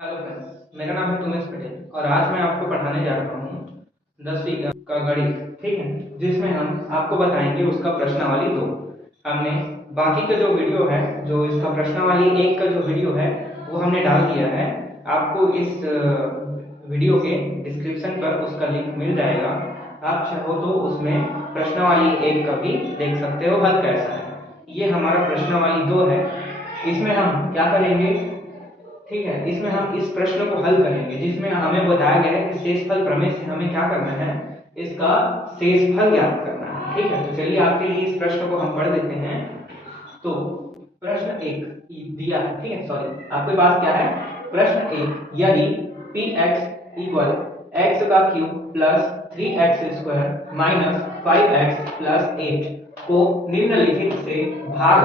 Hello friends, मेरा नाम है तुमेश पटेल और आज मैं आपको पढ़ाने जा रहा हूँ 10वीं का गणित। ठीक है, जिसमें हम आपको बताएंगे उसका प्रश्नावली 2। हमने बाकी का जो वीडियो है, जो इसका प्रश्नावली 1 का जो वीडियो है वो हमने डाल दिया है। आपको इस वीडियो के डिस्क्रिप्शन पर उसका लिंक मिल जाएगा। आप चाहो तो उसमें प्रश्नावली 1 का भी देख सकते हो हल कैसा है। ये हमारा प्रश्नावली 2 है। इसमें हम क्या करेंगे, ठीक है, इसमें हम इस प्रश्न को हल करेंगे जिसमें हमें बताया गया है कि शेषफल प्रमेय से हमें क्या करना है, इसका शेषफल ज्ञात करना है। ठीक है, तो चलिए आपके लिए इस प्रश्न को हम पढ़ देते हैं। तो प्रश्न एक दिया है, ठीक है, सॉरी, आपके पास क्या है, प्रश्न एक, यदि पी एक्स इक्वल एक्स का cube plus 3x² minus 5x plus 8 को निम्नलिखित से भाग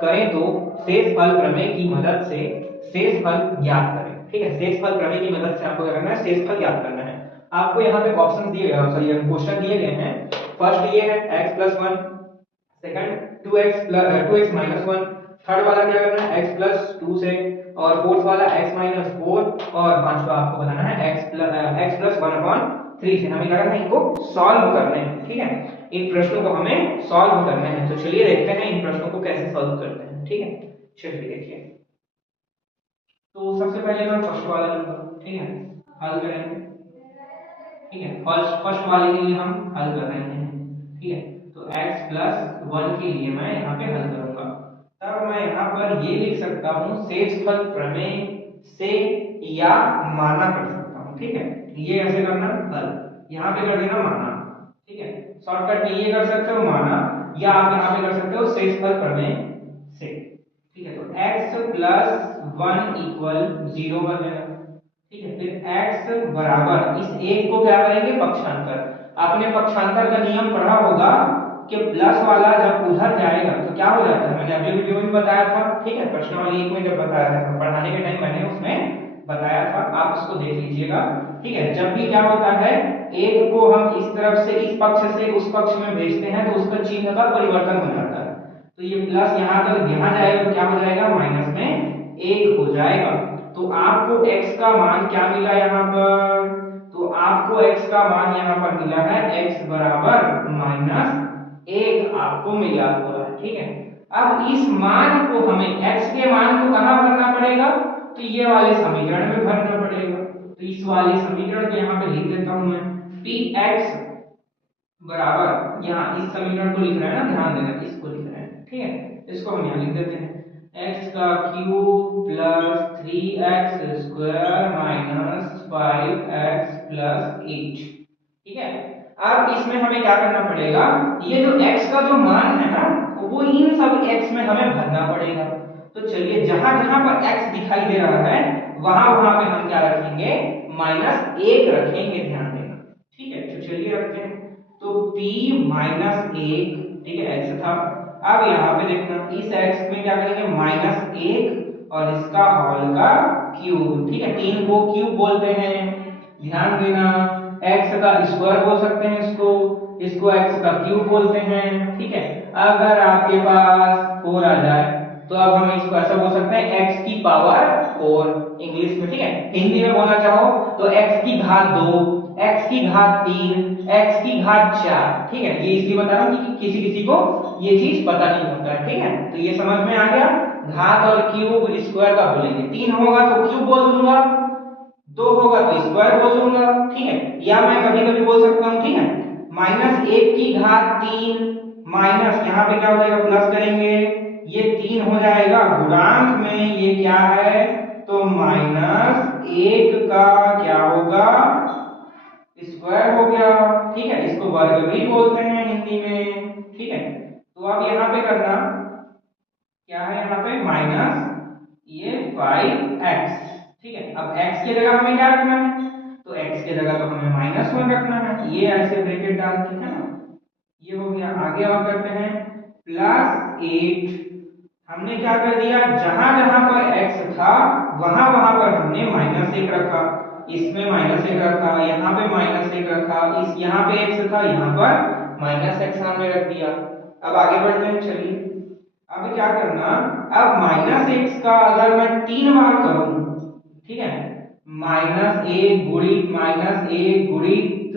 करें तो शेषफल प्रमेय की मदद से शेषफल ज्ञात करें। ठीक है, शेषफल प्रमेय की मदद से आपको क्या करना है, शेषफल ज्ञात करना है। आपको यहाँ पे ऑप्शन दिए गए, सॉरी क्वेश्चन दिए गए हैं। फर्स्ट ये है x plus 1, second 2x minus 1, third वाला क्या करना है x प्लस 2 से, और फोर्थ वाला x माइनस 4, और पांचवा आपको बताना है x प्लस 1/3 से। हमें क्या करना है, इनको सॉल्व करने हैं। ठीक है, इन प्रश्नों को हमें सॉल्व करने हैं। तो चलिए देखते हैं इन प्रश्नों को कैसे सॉल्व करते हैं। ठीक है, चलिए देखिए। तो सबसे पहले मैं फर्स्ट वाला लूंगा, ठीक है, हल करेंगे। ठीक है, फर्स्ट फर्स्ट वाले के लिए हम हल कर रहे हैं। ठीक है, तो x प्लस 1 के लिए मैं यहाँ पे हल करूंगा। तब मैं यहाँ पर ये लिख सकता हूँ शेषफल प्रमेय से या माना कर सकता हूँ। ठीक है, ये ऐसे करना हल, यहाँ पे कर देना माना। ठीक है, शॉर्टकट में ये कर सकते हो माना, या आप यहाँ पे कर सकते हो शेषफल प्रमेय से। ठीक है, तो x प्लस 1 इक्वल 0 कर देना। ठीक है, फिर x बराबर, इस एक को क्या करेंगे, पक्षांतर। आपने पक्षांतर का नियम पढ़ा होगा कि प्लस वाला जब उधर जाएगा तो क्या हो जाता है, मैंने अभी वीडियो में बताया था। ठीक है, प्रश्नावली 1 में जब बताया था, पढ़ाने के टाइम मैंने उसमें बताया था, आप उसको देख लीजिएगा। ठीक है, जब भी क्या होता है, एक को हम इस तरफ से, इस पक्ष से उस पक्ष में भेजते हैं तो उसका चिन्ह का परिवर्तन हो जाता है। तो ये प्लस यहाँ तक यहाँ जाएगा तो क्या हो जाएगा, माइनस में 1 हो जाएगा। तो आपको x का मान क्या मिला यहाँ पर, तो आपको x का मान यहाँ पर मिला है x बराबर -1 आपको मिला हुआ है। ठीक है, अब इस मान को हमें x के मान को कहाँ भरना पड़ेगा, तो ये वाले समीकरण में भरना पड़ेगा। तो इस वाले समीकरण को यहाँ पे लिख देता हूं मैं, px बराबर, यहाँ इस समीकरण को लिख रहे हैं ना, ध्यान देना, इसको लिख रहे हैं। ठीक है, इसको हम यहाँ लिख देते हैं, x का cube plus 3x² minus 5x plus 8। ठीक है, अब इसमें हमें क्या करना पड़ेगा, ये जो x का जो मान है ना, वो इन सब x में हमें भरना पड़ेगा। तो चलिए, जहां जहां पर x दिखाई दे रहा है वहां वहां पे हम क्या रखेंगे, -1 रखेंगे, ध्यान देना। ठीक है, तो चलिए रखते हैं। तो p -1, ठीक है, x था। अब यहाँ पे देखना, इस x में क्या करेंगे, -1 और इसका होल का क्यूब। ठीक है, 3 को क्यूब बोलते हैं, ध्यान देना। x का स्क्वायर बोल सकते हैं इसको, इसको x का क्यूब बोलते हैं। ठीक है, अगर आपके पास 4 आ जाए तो अब हम इसको ऐसा बोल सकते हैं, x की पावर 4 इंग्लिश में। ठीक है, हिंदी में बोलना चाहो तो x की घात 2, x की घात 3, x की घात 4। ठीक है, ये इसलिए बता रहा हूं कि किसी किसी को ये चीज पता नहीं होता है। ठीक है, तो ये समझ में आ गया। घात और क्यूब स्क्वायर का बोलेंगे, 3 होगा तो क्यूब बोल दूंगा, 2 होगा तो स्क्वायर बोल दूंगा। ठीक है, या मैं कभी कभी बोल सकता हूं, ठीक है, -1 की घात 3 माइनस, यहाँ पे क्या हो जाएगा, प्लस करेंगे, ये 3 हो जाएगा, गुणांक में ये क्या है, तो -1 का क्या होगा, स्क्वायर हो गया। ठीक है, इसको वर्ग भी बोलते हैं हिंदी में। ठीक है, तो अब यहाँ पे करना क्या है, यहाँ पे माइनस ये 5x। ठीक है, अब x की जगह हमें क्या रखना है, तो x की जगह तो हमें -1 रखना है, ये ऐसे ब्रैकेट डालते हैं ना, ये हो गया। आगे और करते हैं, +8, हमने क्या कर दिया, जहां जहां पर x था वहां वहां पर हमने -1 रखा, इसमें -1 रखा, यहाँ पे -1 रखा, इस यहाँ पे x था, यहाँ पर -x हमने रख दिया। अब आगे बढ़ते हैं, चलिए अब क्या करना, अब -x का अगर मैं 3 बार करूं, ठीक है, -1 गुणित -1 गुणित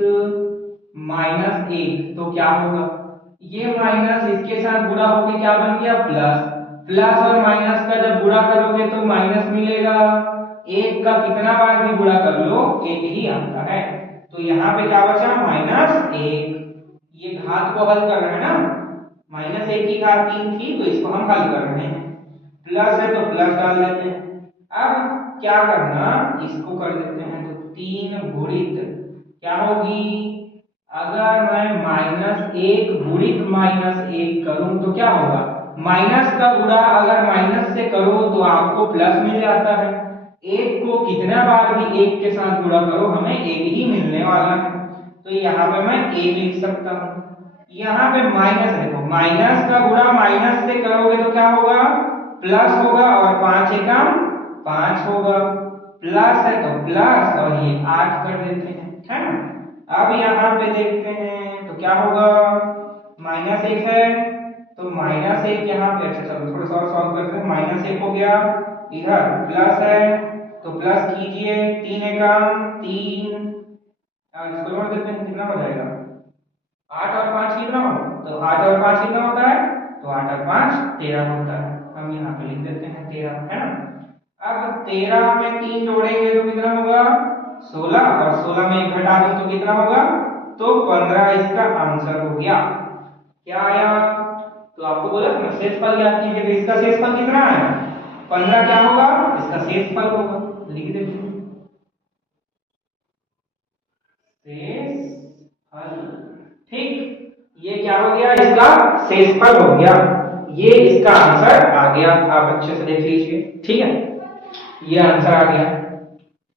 -1, तो क्या होगा, ये माइनस इसके साथ गुणा होके क्या बन गया, प्लस। प्लस और माइनस का जब गुणा करोगे तो माइनस मिलेगा, एक का कितना बार भी गुणा कर लो एक ही आता है, तो यहाँ पे क्या बचा, -1। ये घात को हल कर रहे हैं ना, -1 की घात 3 थी तो इसको हम हल कर रहे हैं, प्लस है तो प्लस डाल देते हैं। अब क्या करना, इसको कर देते हैं, तो 3 गुणित क्या होगी, अगर मैं -1 गुणित -1 करूं तो क्या होगा, माइनस का गुणा अगर माइनस से करो तो आपको प्लस मिल जाता है, एक को कितना बार भी एक के साथ गुणा करो हमें एक ही मिलने वाला है, तो यहाँ पे मैं एक लिख सकता हूँ। यहाँ पे माइनस देखो, माइनस का गुणा माइनस से करोगे तो क्या होगा, प्लस होगा, और 5 एकम 5 होगा, प्लस है तो प्लस, और ये 8 कर देते हैं, है ना। अब यहाँ पे देखते हैं तो क्या होगा, -1 है तो -1 यहाँ पे, अच्छा चलो थोड़ा सा और सॉल्व करते हैं, -1 हो गया, इधर प्लस है तो प्लस कीजिए, 3 एकम 3, और इसको जोड़ देते हैं, कितना हो जाएगा, 8 और 5 कितना हो, तो 8 और 5 कितना होता है, तो 8 और 5 13 होता है, हम यहाँ पे लिख देते हैं 13, है ना। अब 13 में 3 जोड़ेंगे तो कितना होगा, 16, और 16 में 1 घटा दूं तो कितना होगा, तो 15 इसका आंसर हो गया। क्या आया, तो आपको बोला ना शेषफल ज्ञात कीजिए, तो इसका शेषफल कितना है, 15 क्या होगा, इसका शेषफल होगा, लिख देते हैं शेषफल, ठीक, ये क्या हो गया, इसका शेषफल हो गया, ये इसका आंसर आ गया, आप अच्छे से देख लीजिए, ठीक है, ये आंसर आ गया।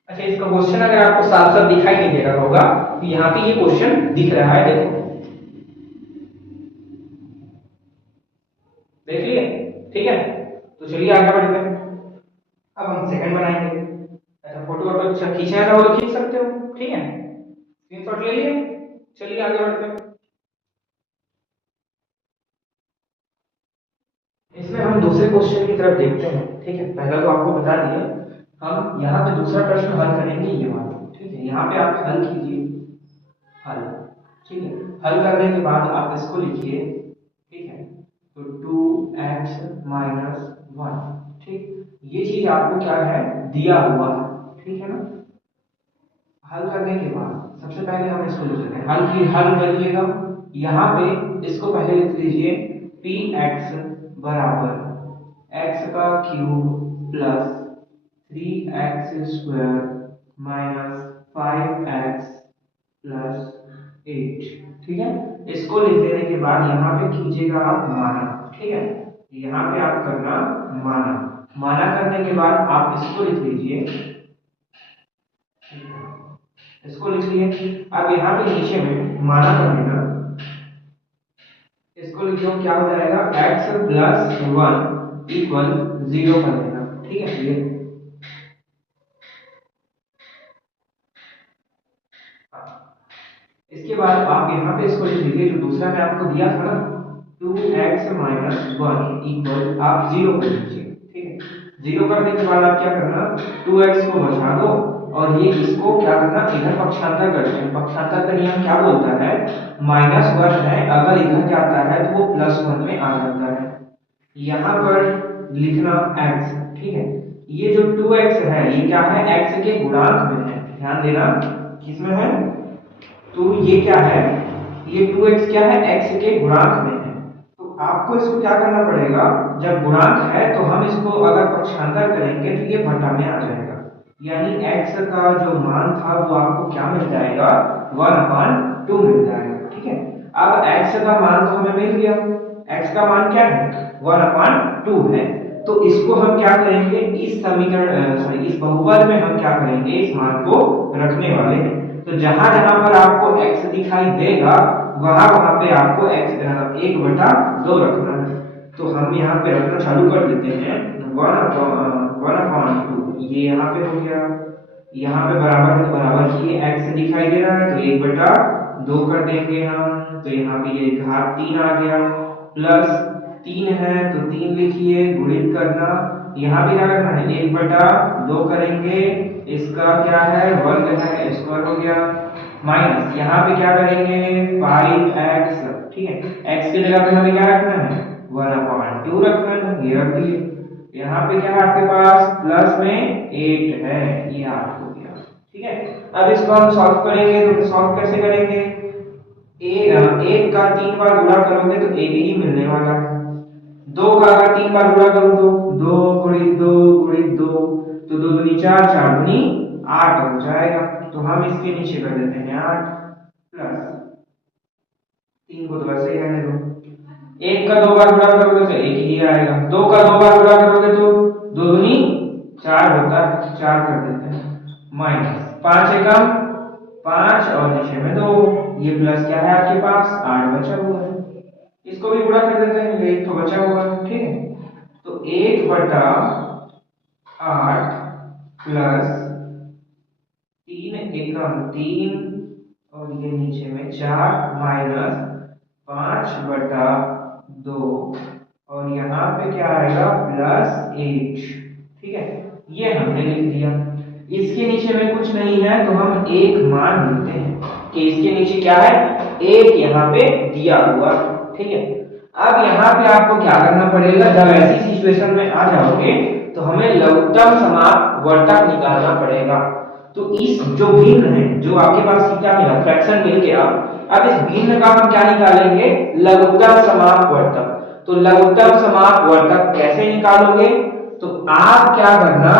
अच्छा, इसका क्वेश्चन अगर आपको साफ साफ दिखाई नहीं दे रहा होगा तो यहाँ पे ये क्वेश्चन दिख रहा है, देखो देख लिए, ठीक है, तो चलिए आगे बढ़ते हैं, अब हम सेकंड बनाएंगे। अच्छा, फोटो वोटो खींचना है तो खींच सकते हो, ठीक है, स्क्रीनशॉट ले लिए, चलिए आगे बढ़ते हैं। इसमें हम दूसरे क्वेश्चन की तरफ देखते हैं, ठीक है, पहला तो आपको बता दिया, हम यहाँ पे दूसरा प्रश्न हल करेंगे ये वाला, ठीक है, यहाँ पे आप हल कीजिए, हल, ठीक है, हल करने के बाद आप इसको लिखिए, ठीक है, तो 2x - 1, ठीक, ये चीज आपको क्या है, दिया हुआ है, ठीक है ना। हल करने के बाद सबसे पहले हम इसको लिख लेते हैं, हल करिएगा, यहाँ पे इसको पहले लिख लीजिए, px बराबर x का cube plus 3x² minus 5x plus 8, ठीक है, इसको लिख देने के बाद यहाँ पे कीजिएगा आप माना, ठीक है, यहाँ पे आप करना माना, माना करने के बाद आप इसको लिख लीजिए, इसको लिख लिए, अब यहाँ पे नीचे में माना कर देना, इसको लिखो, क्या हो जाएगा, x प्लस 1 इक्वल 0 कर देना, ठीक है, ये इसके बाद आप यहाँ पे इसको लिख लीजिए, जो दूसरा मैं आपको दिया था ना, 2x - 1 इक्वल आप 0 कर दीजिए, ठीक है, 0 करने के बाद आप क्या करना, 2x को बचा दो, और ये इसको क्या करना, इधर पक्षांतर करते हैं, पक्षांतर का नियम क्या बोलता है, -1 है, अगर इधर क्या आता है तो वो +1 में आ जाता है, यहाँ पर लिखना x, ठीक है, ये जो 2x है ये क्या है, x के गुणांक में है, ध्यान देना किसमें है, तो ये क्या है, ये 2x क्या है, x के गुणांक में है, तो आपको इसको क्या करना पड़ेगा, जब गुणांक है तो हम इसको अगर पक्षांतर करेंगे तो ये घटा में आ जाएगा, यानी x का जो मान था वो आपको क्या मिल जाएगा, 1/2 मिल जाएगा, ठीक है। अब x का मान तो हमें मिल गया, x का मान क्या है, 1/2 है, तो इसको हम क्या करेंगे, इस समीकरण सॉरी इस बहुपद में हम क्या करेंगे, इस मान को रखने वाले हैं, तो जहां जहां पर आपको x दिखाई देगा वहां वहां पे आपको x 1/2 रखना है, तो हम यहाँ पे रखना चालू कर देते हैं, 1/2, ये यहाँ पे हो गया, यहाँ पे बराबर है तो बराबर किए, x दिखाई दे रहा है तो 1/2 कर देंगे हम, तो यहाँ पे ये घात 3 आ गया, प्लस 3 है तो 3 लिखिए, गुणित करना, यहाँ भी क्या करना है, 1/2 करेंगे इसका क्या है, वर्ग है, स्क्वायर हो गया, माइनस यहाँ पे क्या करेंगे 5x, ठीक है, x की जगह पे हमें क्या रखना है 1/2 रखना है, ये रख दिए। यहाँ पे क्या है आपके पास प्लस में 8 है, ये 8 हो गया, ठीक है। अब इसको हम सॉल्व करेंगे, तो सॉल्व कैसे करेंगे, एक का 3 बार गुणा करोगे तो एक ही मिलने वाला है, दो का अगर 3 बार गुणा करूं तो 2 गुणित 2 गुणित 2, तो 2 दूनी 4, 4 दूनी 8 हो जाएगा। तो हम इसके नीचे कर देते हैं 8 प्लस 3 को तो वैसे ही रहने दो, एक का 2 बार गुणा करोगे तो एक ही आएगा, 2 का 2 बार गुणा करोगे तो 2 दूनी 4 होता है, 4 कर देते हैं, माइनस 5 एकम 5 और नीचे में 2, ये प्लस क्या है आपके पास 8 बचा हुआ है, इसको भी गुणा कर देते हैं, एक तो बचा हुआ है, ठीक है। तो 1/8 प्लस 3 एकम 3 और ये नीचे में 4 माइनस 5/2 और यहाँ पे क्या आएगा प्लस 8, ठीक है, ये हमने लिख दिया। इसके नीचे में कुछ नहीं है तो हम एक मान लेते हैं कि इसके नीचे क्या है, एक यहाँ पे दिया हुआ, ठीक है। अब यहाँ पे आपको क्या करना पड़ेगा, जब ऐसी सिचुएशन में आ जाओगे तो हमें लघुत्तम समापवर्तक निकालना पड़ेगा। तो इस जो भिन्न है, जो आपके पास क्या मिला फ्रैक्शन मिल गया, अब इस भिन्न का हम क्या निकालेंगे, लघुत्तम समापवर्तक। तो लघुत्तम समापवर्तक कैसे निकालोगे, तो आप क्या करना,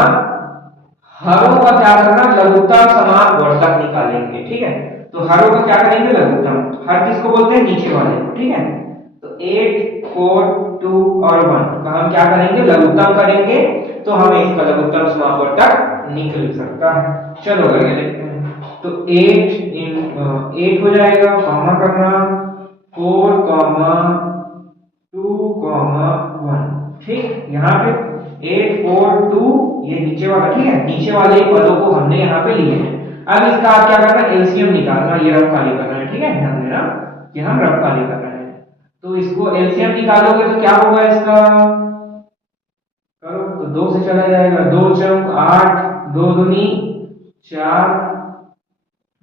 हरों का क्या करना, लघुत्तम समापवर्तक निकालेंगे, ठीक है। तो हरों का क्या करेंगे लघुत्तम, हर किसको बोलते हैं नीचे वाले, ठीक है। तो 8 4 2 और 1 का हम क्या करेंगे लघुत्तम करेंगे, तो हमें इसका लघुत्तम समापवर्तक निकल सकता है। चलो आगे देखते हैं। तो 8 हो जाएगा, कॉमा करना 4 2 1, ठीक। यहाँ पे 8 4 2 ये नीचे वाला, ठीक है, नीचे वाले पदों को हमने यहाँ पे लिए हैं। अब इसका आप क्या करना, एलसीएम निकालना, ये रफ काली करना है, ठीक है, ध्यान देना कि हम रफ काली कर रहे हैं। तो इसको एलसीएम निकालोगे तो क्या होगा इसका, करो तो 2 से चला जाएगा, 2 चौक 8, 2 दूनी 4,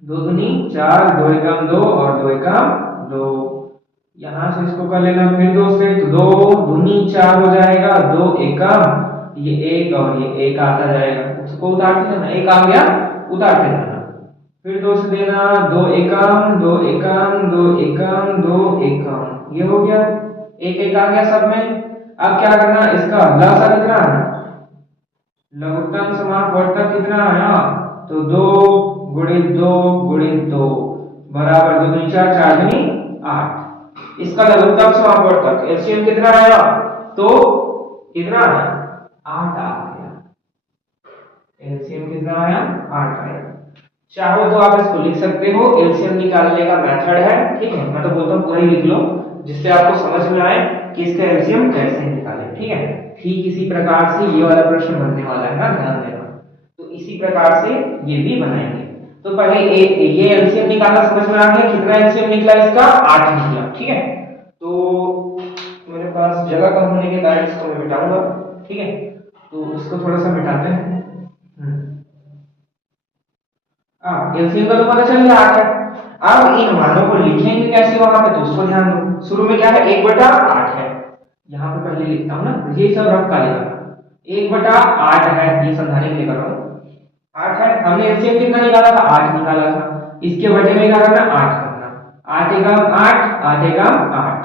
2 दूनी 4, 2 एकम 2 और 2 एकम 2, यहां से इसको कर लेना फिर 2 से, तो 2 दूनी 4 हो जाएगा, 2 एकम ये 1 और ये 1 आता जाएगा, उसको उतारते जाना, 1 आ गया उतारते जाना, फिर 2 से देना, 2 एकम 2 एकम 2 एकम 2 एकम, ये हो गया, एक एक आ गया सब में। अब क्या करना, इसका लसा कितना है, लघुत्तम समापवर्तक कितना आया, तो 2 गुणित 2 गुणित 2 बराबर 2 दूनी 4 4 दूनी 8, इसका लघुत्तम समापवर्तक एलसीएम कितना आया, तो कितना आया 8 आ गया, एलसीएम कितना आया 8 आया। चाहो तो आप इसको लिख सकते हो, एलसीएम निकालने का मेथड है, ठीक है, मैं तो बोलता हूँ पूरा ही लिख लो जिससे आपको समझ में आए कि इसका एलसीएम कैसे निकालें, ठीक है। ठीक इसी प्रकार से ये वाला प्रश्न बनने वाला है ना, ध्यान देना। तो इसी प्रकार से ये भी बनाएंगे। तो पहले ये एलसीएम निकालना समझ में आ गया, कितना एलसीएम निकला इसका 8 निकला, ठीक है। तो मेरे पास जगह कम होने के कारण इसको मैं मिटाऊंगा, ठीक है, तो इसको थोड़ा सा मिटाते हैं। एलसीएम का तो पता चल गया 8 है। अब इन मानों को लिखेंगे कैसे वहां पे, तो उसको ध्यान दो, शुरू में क्या है 1/8 है, यहाँ पे पहले लिखता हूँ ना, ये सब रफ काले करना, 1/8 है, ये समझाने के लिए कर रहा हूँ, 8 है, हमने एलसीएम कितना निकाला था 8 निकाला था, इसके बटे में क्या करना 8 करना, 8 एकम 8 8 एकम 8।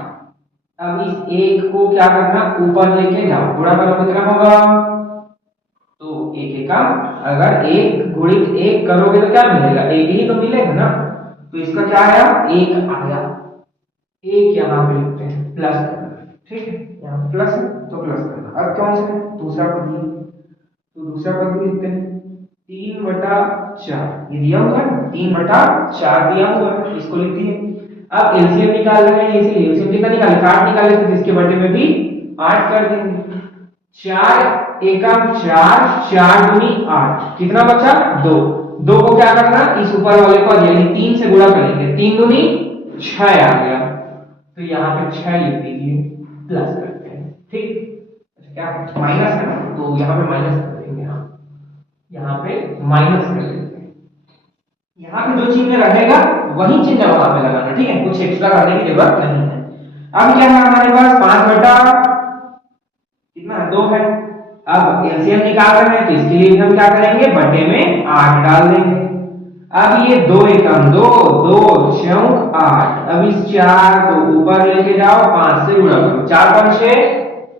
अब इस एक को क्या करना ऊपर लेके जाओ, गुणा करो कितना होगा, तो 1 एकम, अगर 1 गुणित 1 करोगे तो क्या मिलेगा, 1 ही तो मिलेगा ना, तो इसका क्या आया 1 आया, 1 यहाँ पे लिखते हैं प्लस करना, ठीक है, यहाँ प्लस है तो प्लस करना। अब कौन सा दूसरा पद, तो दूसरा पद भी लिखते हैं 3/4, ये दिया हुआ है 3/4 दिया हुआ है, इसको लिख दिए। अब एलसीएम निकाल रहे हैं, इसीलिए एलसीएम कितना निकाले 8 निकाले, तो इसके बटे में भी 8 कर देंगे, 4 एकम 4 4 दूनी 8, कितना बचा 2, 2 को क्या करना इस ऊपर वाले को यानी 3 से गुणा करेंगे, 3 दूनी 6 आ गया, तो यहाँ पे 6 लिख दीजिए, प्लस करते हैं, ठीक। अच्छा क्या माइनस है ना, तो यहाँ पे माइनस कर देंगे, हाँ यहाँ पे माइनस कर देते हैं। यहाँ पे जो चिन्ह रहेगा वही चिन्ह वहां पे लगाना, ठीक है, कुछ एक्स्ट्रा करने की जरूरत नहीं है। अब क्या है हमारे पास 5 बटा कितना है 2 है। अब एलसीएम निकाल रहे हैं तो इसके लिए हम क्या करेंगे, बटे में 8 डाल देंगे। अब ये 2 एकम 2 2 चौक 8। अब इस 4 को ऊपर लेके जाओ, 5 से गुणा करो, 4 5 6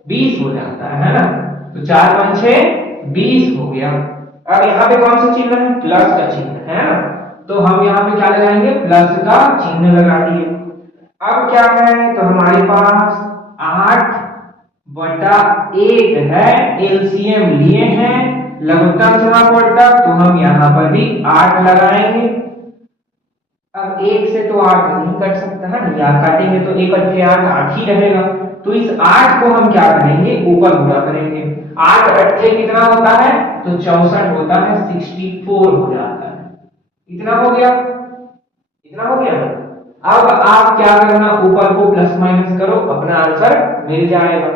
20 हो जाता है ना। तो 4 5 6 20 हो गया। अब यहाँ पे कौन सा चिन्ह है, प्लस का चिन्ह है ना, तो हम यहाँ पे क्या लगाएंगे, प्लस का चिन्ह लगा दिए। अब क्या है, तो हमारे पास 8 बटा 1 है, एलसीएम लिए हैं, लघुत्तम समापवर्तक, तो हम यहाँ पर भी 8 लगाएंगे। अब 1 से तो 8 नहीं कट सकता है ना, या काटेंगे तो 1 अट्ठे 8 8 ही रहेगा। तो इस 8 को हम क्या करेंगे, ऊपर गुणा करेंगे। 8 अट्ठे कितना होता है, तो 64 होता है, 64 हो जाता है। इतना हो गया, इतना हो गया। अब आप क्या करना, ऊपर को प्लस माइनस करो, अपना आंसर मिल जाएगा।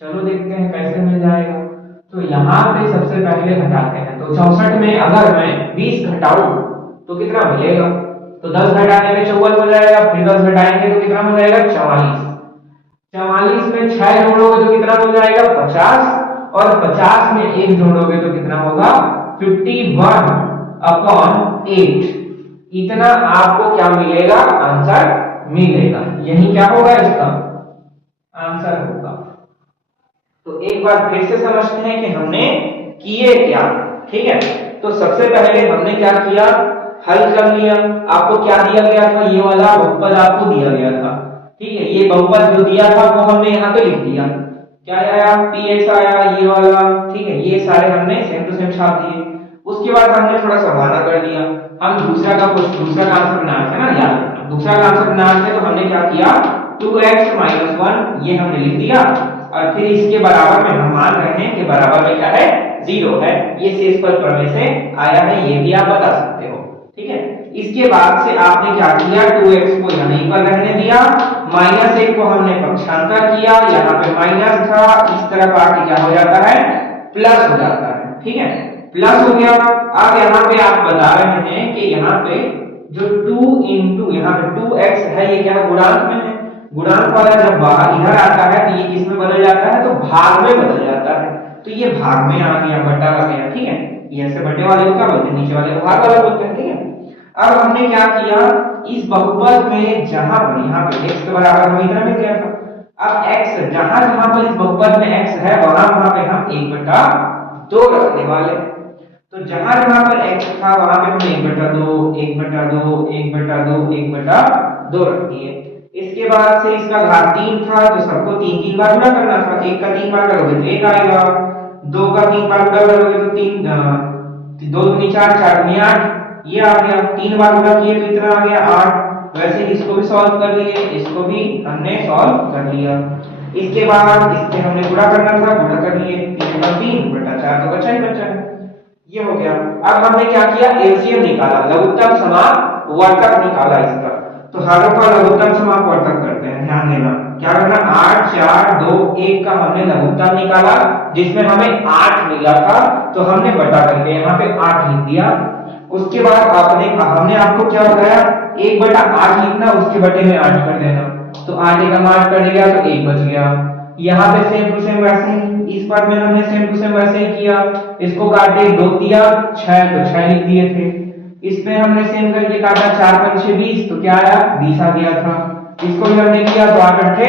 चलो देखते हैं कैसे मिल जाएगा। तो यहाँ पे सबसे पहले घटाते हैं, तो 64 में अगर मैं 20 घटाऊं तो कितना मिलेगा, तो 10 घटाने में 54 हो जाएगा, फिर 10 घटाएंगे तो कितना हो जाएगा 44। 44 में 6 जोड़ोगे तो कितना हो जाएगा 50, और 50 में 1 जोड़ोगे तो कितना होगा 51/8। इतना आपको क्या मिलेगा, आंसर मिलेगा। यही क्या होगा, इसका आंसर होगा। तो एक बार फिर से समझते हैं कि हमने किए क्या, ठीक है। तो सबसे पहले हमने क्या किया, हल कर लिया। आपको क्या दिया गया था, ये वाला बहुपद आपको दिया गया था, ठीक है। ये बहुपद जो दिया था वो हमने यहाँ पे लिख दिया, क्या आया px आया ये वाला, ठीक है। ये सारे हमने सेम टू सेम छाप दिए। उसके बाद हमने थोड़ा सा बहाना कर दिया, हम दूसरा का आंसर बनाना है ना यार, दूसरा का आंसर बनाना है, तो हमने क्या किया 2x - 1 ये हमने लिख दिया, और फिर इसके बराबर में हम मान रहे हैं कि बराबर में क्या है 0 है। ये शेष पद प्रमेय से आया है, ये भी आप बता सकते हो, ठीक है। इसके बाद से आपने क्या किया, 2x को यहीं पर रहने दिया, -1 को हमने पक्षांतर किया, यहाँ पे माइनस था, इस तरफ आके क्या हो जाता है प्लस हो जाता है, ठीक है, प्लस हो गया। अब यहाँ पे आप बता रहे हैं कि यहाँ पे जो 2 इंटू यहाँ पे 2x है, ये क्या गुणांक में है, गुणांक वाला जब बाहर इधर आता है तो ये किस में बदल जाता है, तो भाग में बदल जाता है। तो ये भाग में आ गया, बटा आ गया, ठीक है। ये ऐसे बटे वाले को क्या बोलते हैं, नीचे वाले को भाग वाला बोलते हैं, ठीक है। अब हमने क्या किया, इस बहुपद में जहां पर यहाँ पे x के बराबर हम इधर में गया था, अब x जहां जहां पर इस बहुपद में x है वहां पे हम 1/2 रखने वाले। तो जहां जहां पर x था वहां पे हम 1/2 1/2 1/2 1/2 रख दिए। इसके बाद से इसका घात 3 था, तो सबको 3 बार गुणा करना था। 1 का 3 बार करोगे तो 1 आएगा, 2 का 3 बार गुणा करोगे तो 3 2 दूनी 4 4 दूनी 8 ये आ गया। 3 बार गुणा किए तो इतना आ गया 8। वैसे इसको भी सॉल्व कर लिए, इसको भी हमने सॉल्व कर लिया। इसके बाद इससे हमने गुणा करना था, गुणा कर लिए, 3 का 3 बटा 4 तो बचा ही बचा है, ये हो गया। अब हमने क्या किया, एलसीएम निकाला, लघुत्तम समापवर्तक निकाला इसका। तो हरों का लघुत्तम समापवर्तक करते हैं, ध्यान देना क्या करना, 8 4 2 1 का हमने लघुत्तम निकाला, जिसमें हमें 8 मिला था, तो हमने बटा करके यहाँ पे 8 लिख दिया। उसके बाद हमने आपको क्या बताया, 1/8 लिखना, उसके बटे में 8 कर देना, तो 8 एकम 8 कर दिया तो 1 बच गया। यहाँ पे सेम टू सेम वैसे ही, इस पद में हमने सेम टू सेम वैसे ही किया, इसको काटे 2 दिया 6 तो 6 लिख दिए थे। इसमें हमने सेम करके काटा, 4 5 6 20 तो क्या आया 20 आ गया था। इसको भी हमने किया तो 8 8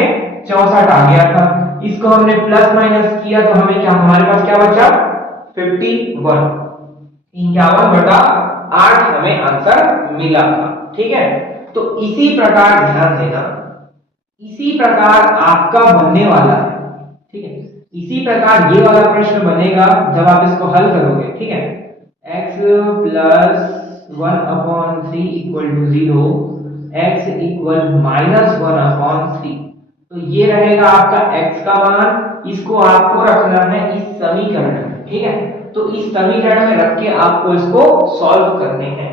64 आ गया था। इसको हमने प्लस माइनस किया तो हमें क्या, हमारे पास क्या बचा 51 51/8 हमें आंसर मिला था, ठीक है। तो इसी प्रकार ध्यान देना, इसी प्रकार आपका बनने वाला है, ठीक है। इसी प्रकार ये वाला प्रश्न बनेगा जब आप इसको हल करोगे, ठीक है। x + 1/3 = 0, x = -1/3, तो ये रहेगा आपका x का मान। इसको आपको रखना है इस समीकरण में, ठीक है। तो इस समीकरण में रख के आपको इसको सॉल्व करने हैं।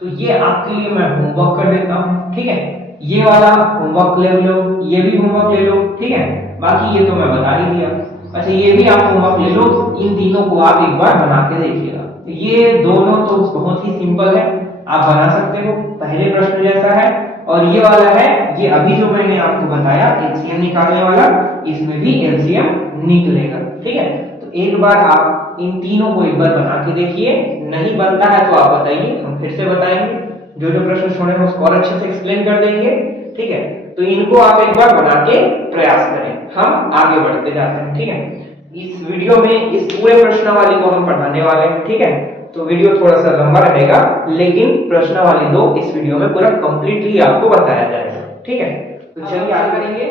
तो ये आपके लिए मैं होमवर्क कर देता हूं, ठीक है। ये वाला होमवर्क ले लो, ये भी होमवर्क ले लो, ठीक है। बाकी ये तो मैं बता ही दिया। अच्छा ये भी आप होमवर्क ले लो, इन तीनों को आप एक बार बना के देखिएगा। ये दोनों तो बहुत ही सिंपल है, आप बना सकते हो, पहले प्रश्न जैसा है। और ये वाला है, ये अभी जो मैंने आपको बताया एलसीएम निकालने वाला, इसमें भी एलसीएम निकलेगा। ठीक है, तो एक बार आप इन तीनों को एक बार बना के देखिए, नहीं बनता है तो आप बताइए, हम फिर से बताएंगे, जो जो प्रश्न छोड़े हैं उसको और अच्छे से एक्सप्लेन कर देंगे। ठीक है, तो इनको आप एक बार बना के प्रयास करें, हम आगे बढ़ते जाते हैं। ठीक है, इस वीडियो में इस पूरे प्रश्नावली को हम पढ़ाने वाले हैं। ठीक है, तो वीडियो थोड़ा सा लंबा रहेगा, लेकिन प्रश्नावली 2 इस वीडियो में पूरा कंप्लीटली आपको बताया जाएगा। ठीक है, तो चलिए आगे बढ़ेंगे।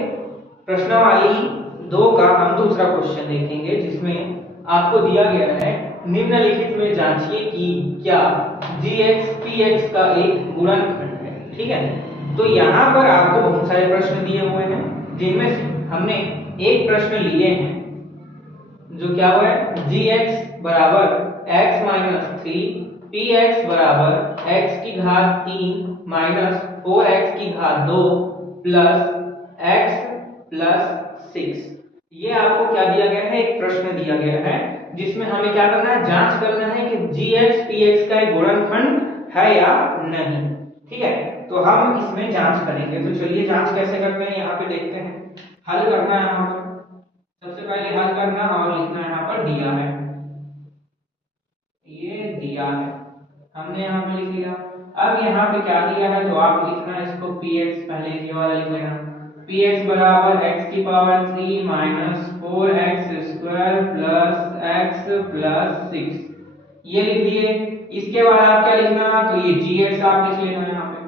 प्रश्नावली 2 का हम दूसरा क्वेश्चन देखेंगे, जिसमें आपको दिया गया है निम्नलिखित में जांचिए कि क्या gx px का एक गुणनखंड है। ठीक है, तो यहाँ पर आपको बहुत सारे प्रश्न दिए हुए हैं, जिनमें से हमने एक प्रश्न लिए हैं जो क्या हुआ है, gx बराबर x माइनस 3, px बराबर x की घात 3 माइनस 4x की घात 2 प्लस x प्लस 6। ये आपको क्या दिया गया है, एक प्रश्न दिया गया है, जिसमें हमें क्या करना है, जांच करना है कि gx px का एक गुणनखंड है या नहीं। ठीक है, तो हम इसमें जांच करेंगे। तो चलिए जांच कैसे करते हैं यहाँ पे देखते हैं। हल करना है, यहाँ पर सबसे पहले हल करना और लिखना है यहाँ पर दिया है, ये दिया है, हमने यहाँ पे लिख लिया। अब यहाँ पे क्या दिया है, तो आप लिखना है इसको px, पहले ये वाला लिख लेना, px बराबर x की power 3 minus 4x square plus x plus 6, ये लिख दिए। इसके बाद आप क्या लिखना, तो ये gx आप लिख लेना यहाँ पे,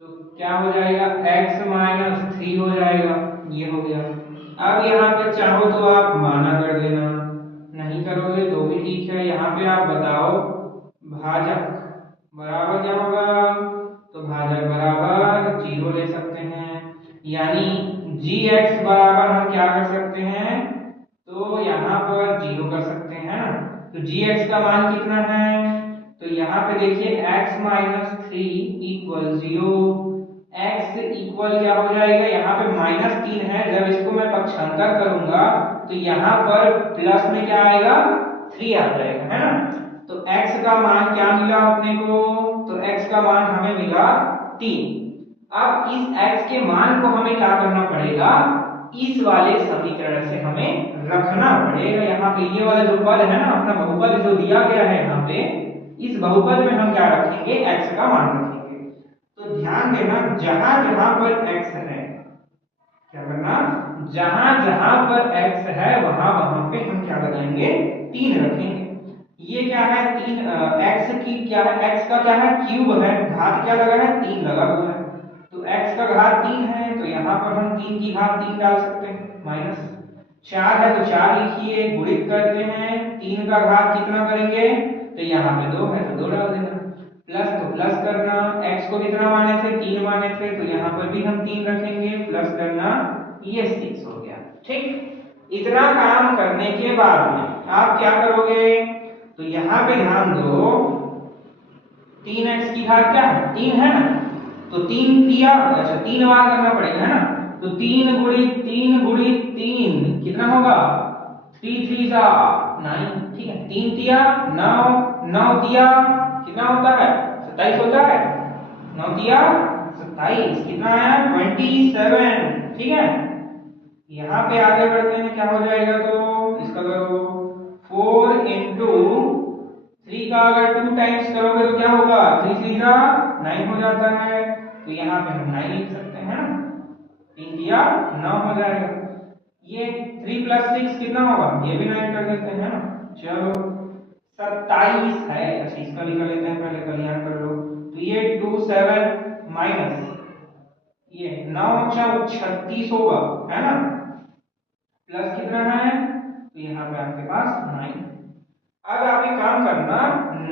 तो क्या हो जाएगा, x माइनस 3 हो जाएगा, ये हो गया। अब यहाँ पे चाहो तो आप माना कर देना, नहीं करोगे तो भी ठीक है। यहाँ पे आप बताओ भाजक बराबर क्या होगा, तो भाजक बराबर 0 ले सकते हैं, यानी gx बराबर हम क्या कर सकते हैं, तो यहाँ पर 0 कर सकते हैं ना। तो gx का मान कितना है, तो यहाँ पे देखिए x minus 3 equal 0, x equal क्या हो जाएगा, यहाँ पे माइनस 3 है, जब इसको मैं पक्षांतर करूंगा तो यहाँ पर प्लस में क्या आएगा, 3 आ जाएगा, है ना। तो x का मान क्या मिला अपने को, तो x का मान हमें मिला 3। अब इस x के मान को हमें क्या करना पड़ेगा, इस वाले समीकरण से हमें रखना पड़ेगा। यहाँ पे ये वाला जो पद है ना, अपना बहुपद जो दिया गया है यहाँ पे, इस बहुपद में हम क्या रखेंगे, x का मान रखेंगे। तो ध्यान देना, जहां जहां पर x है, क्या करना, जहां जहां पर x है वहां वहां पे हम क्या लगाएंगे, 3 रखेंगे। ये क्या है, 3 x की क्या है, x का क्या है, क्यूब है, घात क्या लगा है, 3 लगा हुआ है, तो x का घात 3 है, तो यहाँ पर हम 3 की घात 3 डाल सकते हैं, माइनस 4 है तो 4 लिखिए, गुणित करते हैं, 3 का घात कितना करेंगे, तो यहाँ पे 2 है तो 2 डाल देना, प्लस तो प्लस करना, x को कितना माने थे, 3 माने थे, तो यहाँ पर भी हम 3 रखेंगे, प्लस करना, ये 6 हो गया। ठीक, इतना काम करने के बाद में आप क्या करोगे, तो यहाँ पे ध्यान दो, 3x की घात क्या है, 3 है ना, तो 3 दिया, अच्छा 3 बार करना पड़ेगा, है ना, तो 3 गुणित 3 गुणित 3 कितना होगा, 3 3 जा 9। ठीक है, 3 दिया 9, 9 दिया कितना होता है, 27 होता है, 9 दिया 27, कितना आया 27। ठीक है, यहाँ पे आगे बढ़ते हैं, क्या हो जाएगा, तो इसका करो 4 इंटू 3 का अगर 2 टाइम्स करोगे तो क्या होगा, 3 3 जा 9 हो जाता है, तो यहाँ पे हम 9 लिख सकते हैं ना, 3 दिया 9 हो जाएगा। ये 3 प्लस 6 कितना होगा, ये भी 9 कर देते हैं ना, चलो 27 है, अच्छा इसका निकाल लेते हैं, पहले कल्याण कर लो, तो ये 2 7 माइनस ये 9 4 36 होगा, है ना, प्लस कितना है, तो यहाँ पे आपके पास 9। अब आप एक काम करना,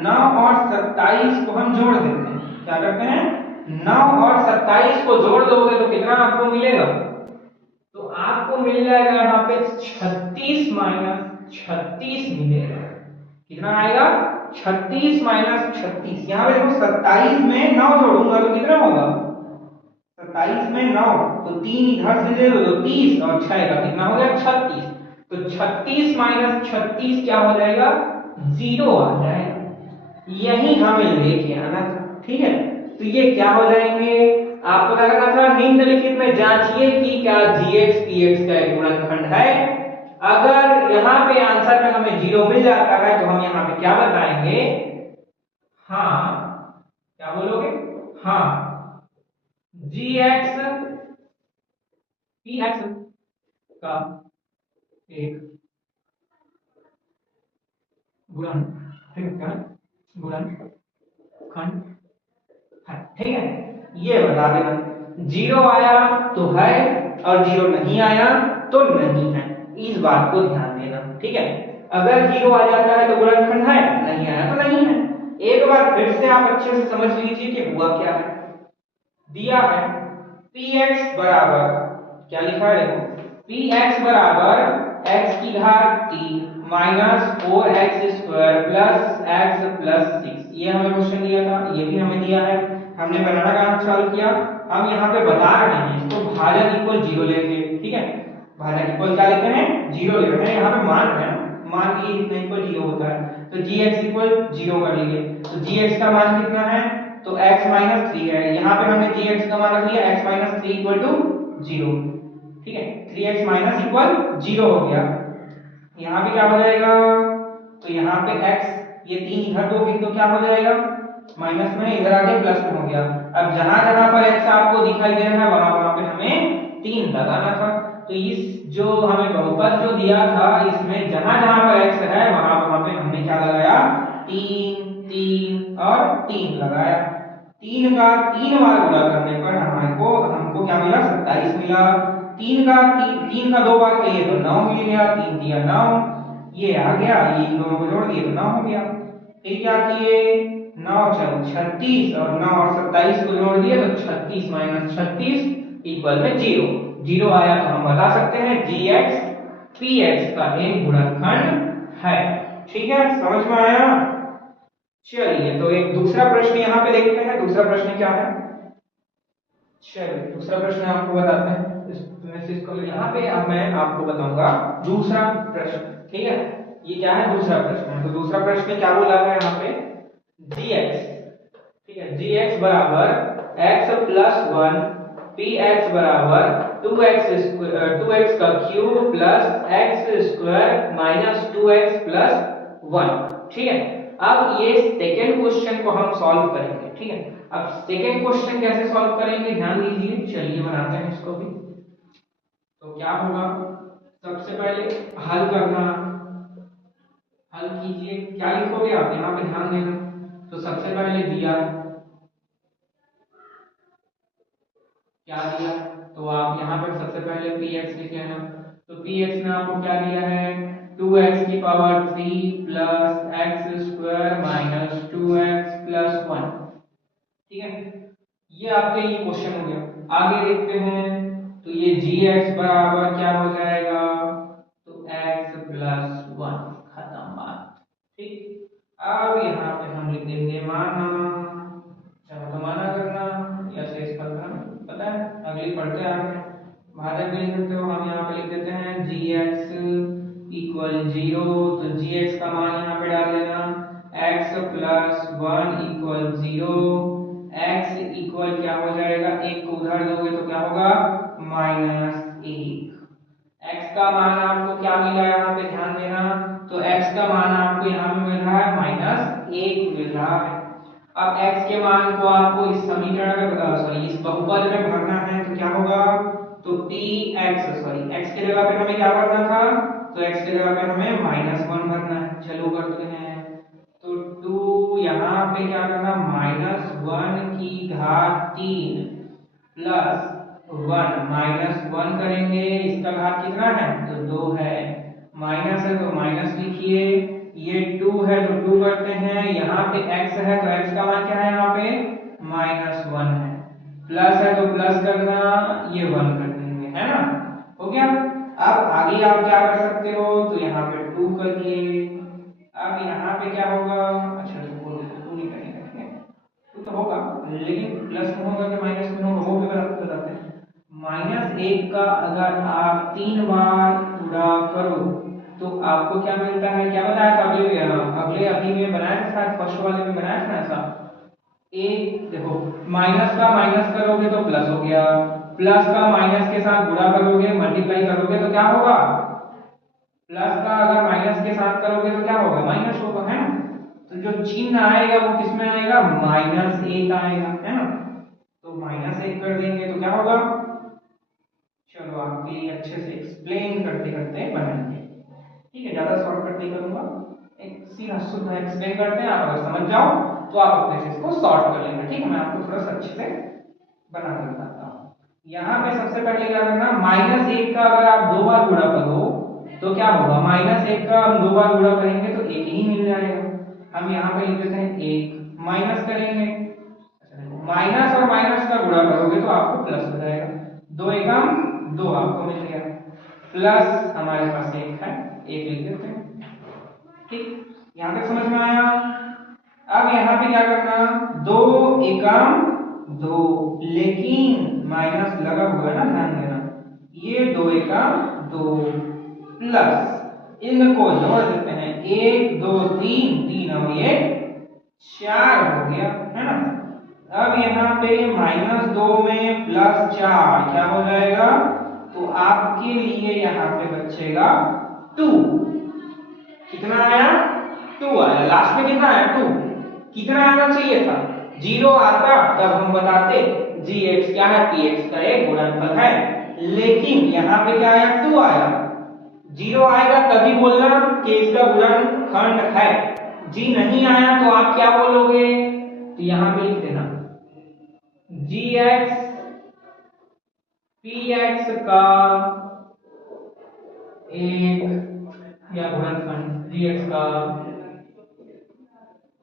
9 और 27 को हम जोड़ देते हैं, क्या करते हैं, 9 और 27 को जोड़ दोगे तो कितना आपको मिलेगा, तो आपको मिल जाएगा यहाँ पे 36 माइनस 36 मिलेगा, कितना आएगा, 36 माइनस 36। यहाँ पे देखो 27 में 9 जोड़ूंगा तो कितना होगा, 27 में 9, तो 3 इधर से ले लो तो 30 और 6 का कितना हो गया 36, तो 36 माइनस 36 क्या हो जाएगा, 0 आ जाएगा। यही हमें लेके आना था, ठीक है। तो ये क्या हो जाएंगे, आपको क्या करना था, निम्नलिखित में जांचिए कि क्या gx px का एक गुणनखंड है। अगर यहाँ पे आंसर में हमें 0 मिल जाता है तो हम यहाँ पे क्या बताएंगे, हाँ, क्या बोलोगे, हाँ, gx px का एक गुणन, ठीक है, क्या गुणनखंड है, ठीक है। ये बता देना, 0 आया तो है और 0 नहीं आया तो नहीं है, इस बात को ध्यान देना, ठीक है। अगर 0 आ जाता है तो गुणनखंड है, नहीं आया तो नहीं है। एक बार फिर से आप अच्छे से समझ लीजिए कि हुआ क्या है। दिया है px बराबर, क्या लिखा है देखो, px बराबर x की घात 3 minus 4x square plus x plus 6, ये हमें क्वेश्चन दिया था, ये भी हमें दिया है, हमने बनाना काम चालू किया। हम यहाँ पे बता रहे हैं इसको भाजक इक्वल 0 लेंगे, ठीक है, भाजक इक्वल क्या लेते हैं, 0 ले रहे हैं, यहाँ पे मान रहे हैं, मान लीजिए इतना इक्वल 0 होता है तो gx इक्वल 0 कर लीजिए। तो gx का मान कितना है, तो x माइनस 3 है, यहाँ पे हमने gx का मान रख लिया x माइनस 3 इक्वल टू 0, ठीक है, 3x माइनस इक्वल 0 हो गया। यहाँ पे क्या हो जाएगा, तो यहाँ पे x, ये 3 इधर दोगे तो क्या हो जाएगा, माइनस में, इधर आके प्लस में हो गया। अब जहां जहां पर x आपको दिखाई दे रहा है वहां वहां पे हमें 3 लगाना था। तो इस जो हमें बहुपद जो दिया था इसमें जहां जहां पर x है वहां वहां पे हमने क्या लगाया, 3 3 और 3 लगाया। 3 का 3 बार गुणा करने पर हमको हमको क्या मिला, 27 मिला। 3 का 2 बार किए तो 9 मिल गया, 3 दिया 9, ये आ गया, ये इन दोनों को जोड़ दिए तो 9 हो गया। फिर क्या किए, 9 चौक 36 और 9 और 27 को जोड़ दिए तो 36 माइनस 36 इक्वल में 0, 0 आया तो हम बता सकते हैं gx px का एक गुणनखंड है, ठीक है, समझ में आया। चलिए तो एक दूसरा प्रश्न यहाँ पे देखते हैं, दूसरा प्रश्न क्या है, चलिए दूसरा प्रश्न आपको बताते हैं, इसको यहाँ पे अब मैं आपको बताऊंगा दूसरा प्रश्न, ठीक है। ये क्या है, दूसरा प्रश्न है, तो दूसरा प्रश्न क्या बोला है यहाँ पे, gx, ठीक है, gx बराबर x प्लस 1 px बराबर 2x का cube plus x square minus 2x plus 1, ठीक है। अब ये सेकेंड क्वेश्चन को हम सॉल्व करेंगे, ठीक है। अब सेकेंड क्वेश्चन कैसे सॉल्व करेंगे ध्यान दीजिए, चलिए बनाते हैं इसको भी। तो क्या होगा, सबसे पहले हल करना, हल कीजिए, क्या लिखोगे आप यहाँ पे ध्यान देना। तो सबसे पहले दिया, क्या दिया, तो आप यहाँ पर सबसे पहले px लिखे ना, तो px में आपको क्या दिया है, 2x की power 3 plus x square minus 2x plus 1, ठीक है। ये आपके ये क्वेश्चन हो गया। आगे देखते हैं, तो ये gx बराबर क्या हो जाएगा, तो x प्लस 1, खत्म बात, ठीक। अब यहाँ पे हम लिख देंगे माना, चाहे तो माना करना या शेष करना, पता है अगली पढ़ते आ रहे हैं। भाजक भी लिख सकते हो, हम यहाँ पे लिख देते हैं gx इक्वल 0, तो gx का मान यहाँ पे डाल देना, x plus 1 equal 0, x equal क्या हो जाएगा, एक को उधर दोगे तो क्या होगा, माइनस 1। x का मान आपको क्या मिला यहाँ पे ध्यान देना, तो x का मान आपको यहाँ पे मिल रहा है माइनस 1 मिल रहा है। अब x के मान को आपको इस समीकरण में सॉरी इस बहुपद में भरना है तो क्या होगा, तो px सॉरी x के जगह पे हमें क्या भरना था, तो x के जगह पे हमें -1 भरना है। चलो करते हैं, तो 2 यहाँ पे क्या करना, -1 की घात 3 प्लस 1 -1 करेंगे, इसका घात कितना है, तो 2 है, माइनस है तो माइनस लिखिए, ये 2 है तो 2 करते हैं, यहाँ पे x है तो x का मान क्या है, यहाँ पे -1 है, प्लस है तो प्लस करना, ये 1 कर देंगे, है ना, हो गया। अब आगे आप क्या कर सकते हो, तो यहाँ पे 2 करिए, अब यहाँ पे क्या होगा, अच्छा तो 2 नहीं करेंगे, ठीक है, 2 तो होगा लेकिन प्लस में होगा कि माइनस में होगा वो भी बताते हैं। -1 का अगर आप 3 बार गुणा करो तो आपको क्या मिलता है, क्या बनाया था अगले अभी में बनाया था शायद, फर्स्ट वाले में बनाया था ऐसा। एक देखो, माइनस का माइनस करोगे तो प्लस हो गया, प्लस का माइनस के साथ गुणा करोगे, मल्टीप्लाई करोगे तो क्या होगा, प्लस का अगर माइनस के साथ करोगे तो क्या होगा, माइनस होगा, है ना। तो जो चिन्ह आएगा वो किसमें आएगा, -1 आएगा, है ना। तो -1 कर देंगे तो क्या होगा, चलो आपके लिए अच्छे से एक्सप्लेन करते करते बनाएंगे, ठीक है, ज्यादा शॉर्टकट नहीं करूंगा, एक सीधा शुद्ध एक्सप्लेन करते हैं। आप अगर समझ जाओ तो आप अपने से इसको सॉल्व कर लेंगे, ठीक है। मैं आपको थोड़ा सा अच्छे से बना कर बताता हूँ। यहाँ पे सबसे पहले क्या करना, -1 का अगर आप 2 बार गुणा करो तो क्या होगा, -1 का हम 2 बार गुणा करेंगे तो 1 ही मिल जाएगा। हम यहाँ पे लिख देते हैं 1, माइनस करेंगे, माइनस और माइनस का गुणा करोगे तो आपको प्लस हो जाएगा, 2 एकम 2 आपको मिल गया, प्लस हमारे पास 1 है, 1 लिख देते हैं, ठीक। यहाँ तक समझ में आया। अब यहाँ पे क्या करना, 2 एकम 2, लेकिन माइनस लगा हुआ है ना, ध्यान देना, ये 2 एकम 2 प्लस इनको जोड़ देते हैं, 1 2 3, 3 और ये 4 हो गया, है ना। अब यहाँ पे -2 में +4 क्या हो जाएगा, तो आपके लिए यहाँ पे बचेगा 2। कितना आया, 2 आया, लास्ट में कितना आया, 2। कितना आना चाहिए था, 0 आता तब हम बताते gx क्या है, px का एक गुणनफल है, लेकिन यहाँ पे क्या आया, 2 आया, 0 आएगा तभी बोलना कि इसका गुणनखंड है, जी नहीं आया तो आप क्या बोलोगे, तो यहाँ पे लिख देना gx px का एक या गुणनखंड, gx का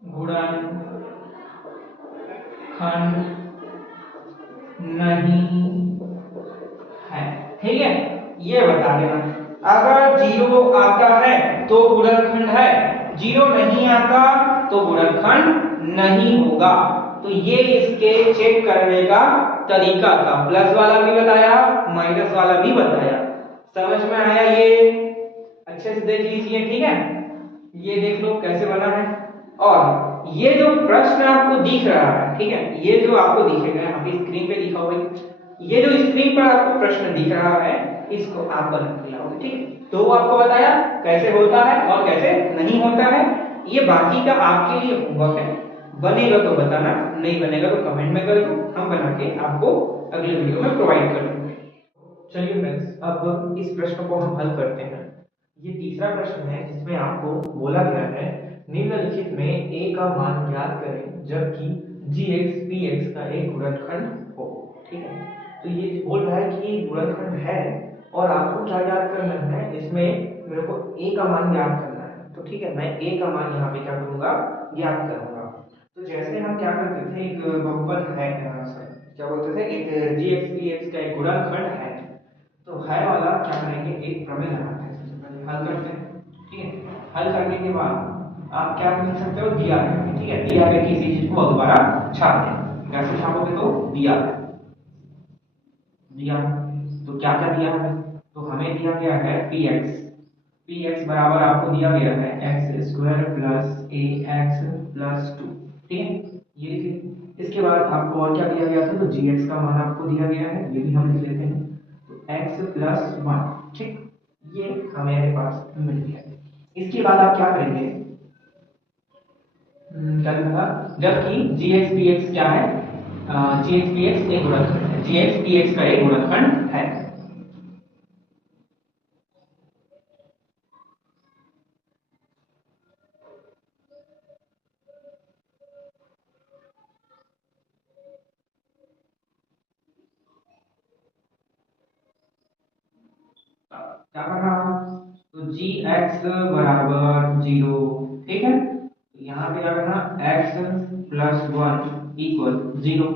गुणनखंड नहीं है, ठीक है, ये बता देना। अगर 0 आता है तो गुणनखंड है, 0 नहीं आता तो गुणनखंड नहीं होगा। तो ये इसके चेक करने का तरीका था, प्लस वाला भी बताया, माइनस वाला भी बताया, समझ में आया, ये अच्छे से देख लीजिए, ठीक है। ये देख लो कैसे बना है, और ये जो प्रश्न आपको दिख रहा है, ठीक है, ये जो आपको दिखेगा यहाँ पे स्क्रीन पे लिखा हुआ है, ये जो स्क्रीन पर आपको प्रश्न दिख रहा है इसको आप बना के लाओगे, ठीक है। तो वो आपको बताया कैसे होता है और कैसे नहीं होता है, ये बाकी का आपके लिए होमवर्क है, बनेगा तो बताना, नहीं बनेगा तो कमेंट में कर दो, हम बना के आपको अगले वीडियो में प्रोवाइड कर देंगे। चलिए फ्रेंड्स, अब इस प्रश्न को हम हल करते हैं। ये तीसरा प्रश्न है जिसमें आपको बोला गया है निम्नलिखित में a का मान ज्ञात करें जबकि gx px का एक गुणनखंड हो, ठीक है। तो ये बोल रहा है कि ये गुणनखंड है और आपको क्या ज्ञात करना है, इसमें मेरे को a का मान ज्ञात करना है, तो ठीक है, मैं a का मान यहाँ पे क्या करूंगा, ज्ञात करूंगा। तो जैसे हम क्या करते थे, एक बहुपद है, क्या बोलते थे, एक gx px का एक गुणनखंड है, तो है वाला क्या करेंगे, एक प्रमेय लगाते हैं, सबसे पहले हल करते हैं, ठीक है। हल करने के बाद आप क्या लिख सकते हो, दिया करके, ठीक है, दिया करके इसी चीज को दोबारा छाप दें, कैसे छापोगे, तो दिया दिया, तो क्या क्या दिया है, तो हमें दिया गया है px बराबर आपको दिया गया है x² + ax + 2, ठीक है, ये लिखिए। इसके बाद आपको और क्या दिया गया था, तो gx का मान आपको दिया गया है, ये भी हम लिख लेते हैं, x + 1, ठीक, ये हमारे पास मिल गया। इसके बाद आप क्या करेंगे, क्या लिखा, जबकि gx px क्या है, gx px एक गुणनखंड है, gx px का एक गुणनखंड है। क्या करना, तो gx बराबर 0, ठीक है, तो यहाँ पे क्या करना, x + 1 = 0,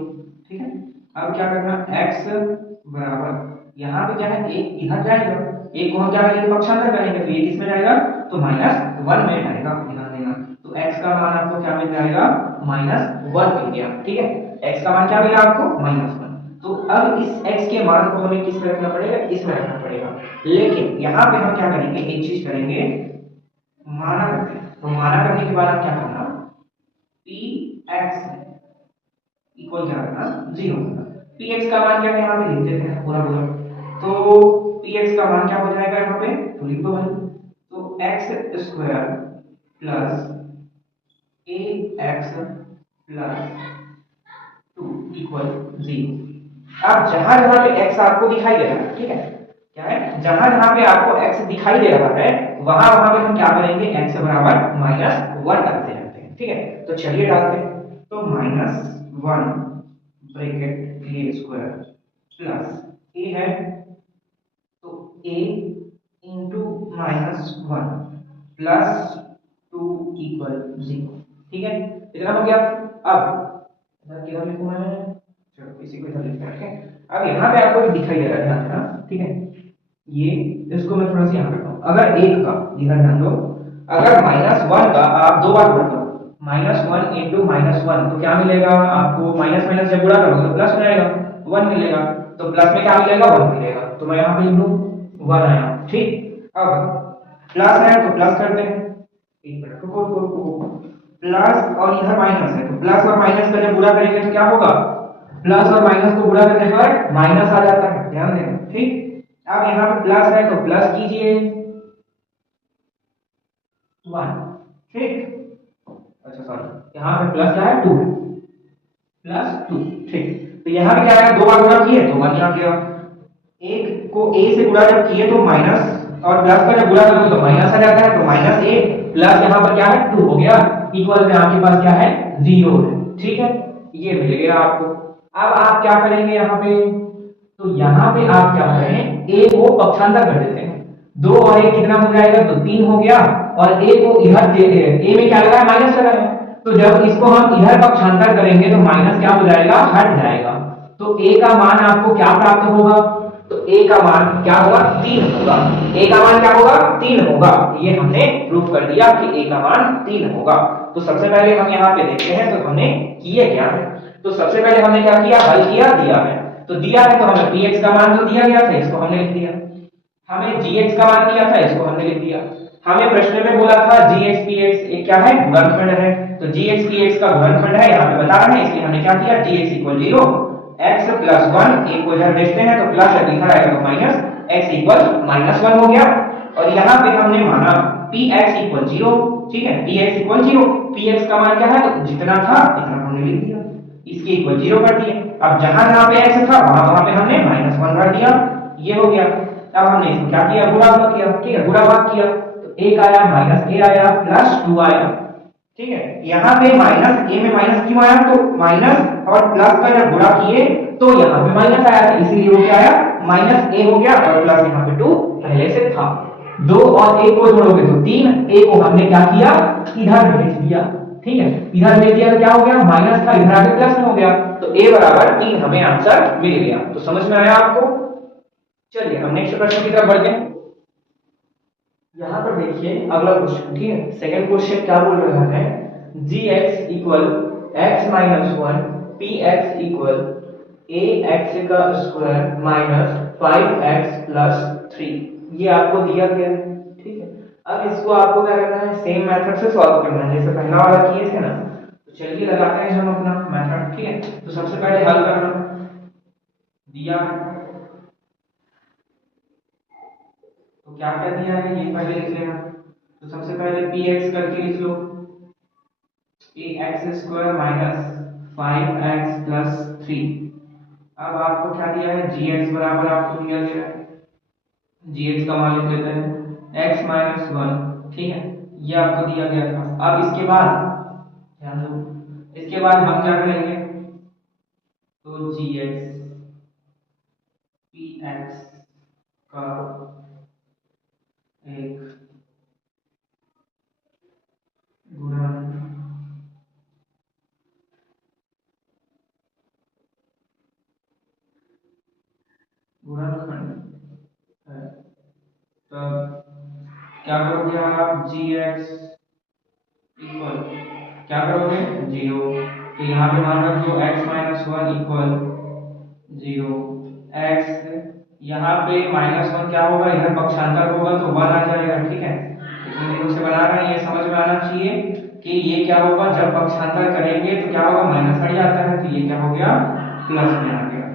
ठीक है। अब क्या करना, x बराबर, यहाँ पे क्या है, एक इधर जाएगा, एक को हम क्या करेंगे, पक्षांतर करेंगे, तो ये किस में जाएगा, तो -1 में जाएगा, ध्यान देना। तो x का मान आपको क्या मिल जाएगा, -1 मिल गया, ठीक है, x का मान क्या मिला आपको, -1। तो तो अब इस x के मान को हमें किस में रखना पड़ेगा, इसमें रखना पड़ेगा। लेकिन यहाँ पे हम क्या करेंगे, एक चीज करेंगे, माना करते हैं। तो माना करने के बाद आप क्या करना, px इक्वल क्या करना, 0 होगा। px का मान क्या है, यहाँ पे लिख देते हैं पूरा पूरा। तो px का मान क्या हो जाएगा यहाँ पे, तो लिख दो भाई। तो x square plus ax plus 2 equal 0। अब जहां जहां पे x आपको दिखाई दे रहा है, ठीक है, क्या है, जहां जहां पे आपको x दिखाई दे रहा है वहां वहां पे हम क्या करेंगे, x बराबर -1 डालते रहते हैं, ठीक है। तो चलिए डालते हैं। तो -1 bracket a square plus a है, तो a इंटू -1 प्लस 2 इक्वल 0, ठीक है। इतना हो गया। अब इधर किधर लिखूं मैं, चलो इसी को इधर लिखते हैं। अब यहाँ पे आपको दिखाई दे रहा है, ध्यान देना, ठीक है। ये इसको मैं थोड़ा सा यहाँ करता हूँ। अगर एक का, इधर ध्यान दो, अगर -1 का आप दो बार गुणा करो, -1 इंटू -1, तो क्या मिलेगा आपको, माइनस माइनस जब गुणा करोगे तो प्लस हो जाएगा, 1 मिलेगा। तो प्लस में क्या मिलेगा, 1 मिलेगा। तो मैं यहाँ पे लिख दूँ 1 आया, ठीक। अब प्लस है तो प्लस करते हैं, एक मिनट रुको रुको रुको, प्लस और इधर माइनस है, तो प्लस और माइनस का जब गुणा करेंगे तो क्या होगा, प्लस और माइनस को गुणा करने पर माइनस आ जाता है, ध्यान देना, ठीक। अब यहाँ पे प्लस है तो प्लस कीजिए 1, ठीक। अच्छा सॉरी, यहाँ पे प्लस क्या है, 2 +2, ठीक। तो यहाँ पे क्या है, दो बार गुणा किए तो 1 यहाँ किया, एक को a से गुणा जब किए तो माइनस, और प्लस का जब गुणा करोगे तो माइनस आ जाता है, तो -a प्लस यहाँ पर क्या है 2 हो गया, इक्वल में आपके पास क्या है 0 है, ठीक है। ये मिल गया आपको। अब आप क्या करेंगे यहाँ पे, तो यहाँ पे आप क्या करें, a को पक्षांतर कर देते हैं, 2 और 1 कितना हो जाएगा, तो 3 हो गया, और a को इधर a में क्या लगा है, माइनस लगा है। तो जब इसको हम इधर पक्षांतर करेंगे तो माइनस क्या हो जाएगा, हट जाएगा। तो a का मान आपको क्या प्राप्त होगा, तो a का मान क्या होगा, 3 होगा। a का मान क्या होगा, 3 होगा। ये हमने प्रूफ कर दिया कि a का मान 3 होगा। तो सबसे पहले हम यहाँ पे देखते हैं तो हमने किए क्या है। तो सबसे पहले हमने क्या किया, हल किया, दिया है। तो दिया है तो हमें px का मान जो दिया गया था इसको हमने लिख दिया, हमें gx का मान दिया था इसको हमने लिख दिया, हमें प्रश्न में बोला था gx px एक क्या है, गुणनखंड है। तो gx px का गुणनखंड है, यहाँ पे बता रहे हैं, इसलिए हमने क्या किया, gx = 0, x + 1, एक को इधर भेजते हैं तो प्लस है, इधर आएगा तो माइनस, x = -1 हो गया। और यहाँ पे हमने माना px = 0, ठीक है, px = 0, px का मान क्या है, तो जितना था इतना हमने लिख दिया, इसके इक्वल 0 कर दिए। अब जहां जहां पे x था वहां वहां पे हमने -1 भर दिया, ये हो गया। अब हमने इसको क्या किया, गुणा भाग किया, ठीक है, गुणा भाग किया तो 1 आया, -a आया, +2 आया, ठीक है। यहाँ पे माइनस, a में माइनस क्यों आया, तो माइनस और प्लस का जब गुणा किए तो यहाँ पे माइनस आया था, इसीलिए वो क्या आया, -a हो गया, और प्लस यहाँ पे 2 पहले से था। 2 और 1 को जोड़ोगे तो 3, a को हमने क्या किया, इधर भेज दिया, ठीक है, इधर भेज दिया तो क्या हो गया, माइनस था, इधर आके प्लस में हो गया, तो a = 3 हमें आंसर मिल गया। तो समझ में आया आपको। चलिए हम नेक्स्ट प्रश्न की तरफ बढ़ते हैं। यहाँ पर देखिए अगला क्वेश्चन, ठीक है, सेकंड क्वेश्चन क्या बोल रहा है, gx = x - 1, px = ax² - 5x + 3, ये आपको दिया गया है, ठीक है। अब इसको आपको क्या करना है, सेम मेथड से सॉल्व करना है जैसे पहला वाला किए थे ना। तो चलिए लगाते हैं हम अपना मेथड, ठीक है। तो सबसे पहले हल करना, दिया है तो क्या क्या दिया है ये पहले लिख लेना। तो सबसे पहले px करके लिख लो, ax² - 5x + 3। अब आपको क्या दिया है, gx बराबर आपको दिया गया है, gx का मान लिख लेते हैं, x - 1, ठीक है, ये आपको दिया गया था। अब इसके बाद ध्यान दो, इसके बाद हम क्या करेंगे, तो gx px का एक गुणनखंड है। तब क्या करोगे आप, gx इक्वल क्या करोगे, 0। तो यहाँ पे मान रख दो x - 1 इक्वल 0 x, यहाँ पे -1 क्या होगा, इधर पक्षांतर होगा तो 1 आ जाएगा। ठीक है, इतने दिनों से बना रहे हैं, ये समझ में आना चाहिए कि ये क्या होगा, जब पक्षांतर करेंगे तो क्या होगा, माइनस हट जाता है, तो ये क्या हो गया, प्लस में आ गया।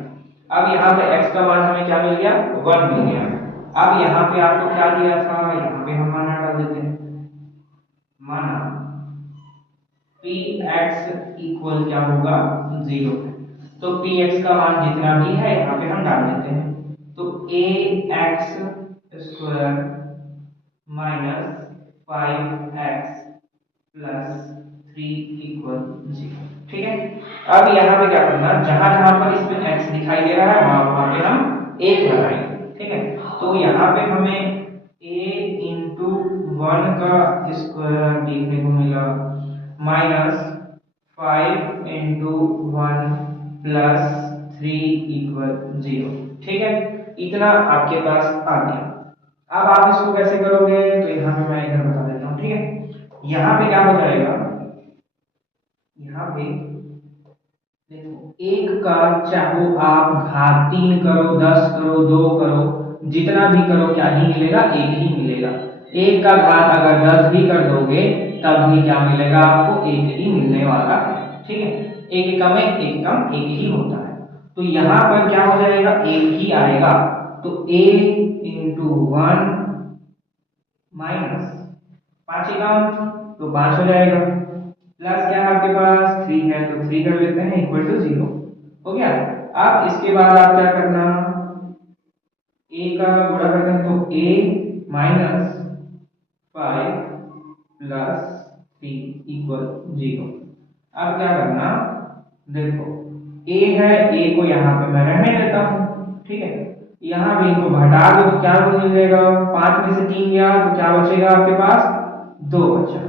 अब यहाँ पे x का मान हमें क्या मिल गया, 1 मिल गया। अब यहाँ पे आपको क्या दिया था, यहाँ पे हम माना डाल देते हैं, माना px इक्वल क्या होगा, 0। तो px का मान जितना भी है यहाँ पे हम डाल देते हैं, तो ax square minus 5x plus 3 equal 0। ठीक है, अब यहाँ पे क्या करना, जहां जहां पर इसमें x दिखाई दे रहा है वहां वहां पे हम 1 लगाएंगे। ठीक है, तो यहाँ पे हमें a इंटू 1 का स्क्वायर देखने को मिला, माइनस 5 इंटू 1 प्लस 3 इक्वल 0। ठीक है, इतना आपके पास आ गया। अब आप इसको कैसे करोगे, तो यहाँ पे मैं इधर बता देता हूँ। ठीक है, यहाँ पे क्या हो जाएगा, यहाँ पे देखो, एक का चाहो आप घात 3 करो, 10 करो, 2 करो, जितना भी करो क्या ही मिलेगा, एक ही मिलेगा। एक का घात अगर 10 भी कर दोगे तब भी क्या मिलेगा आपको, एक ही मिलने वाला है। ठीक है, एक एकम एक एकम एक ही होता है, तो यहाँ पर क्या हो जाएगा, एक ही आएगा, तो a इंटू 1 माइनस 5 एकम तो 5 हो जाएगा, प्लस क्या है आपके पास 3 है तो 3 कर लेते हैं, इक्वल टू 0 हो गया। अब इसके बाद आप क्या करना, a का गुणा करते हैं तो a माइनस 5 प्लस 3 इक्वल 0। अब क्या करना, देखो a है, a को यहाँ पे मैं रहने देता हूँ। ठीक है, यहाँ भी इनको घटा दो तो क्या मिलेगा, 5 में से 3 गया तो क्या बचेगा आपके पास, 2 बचा।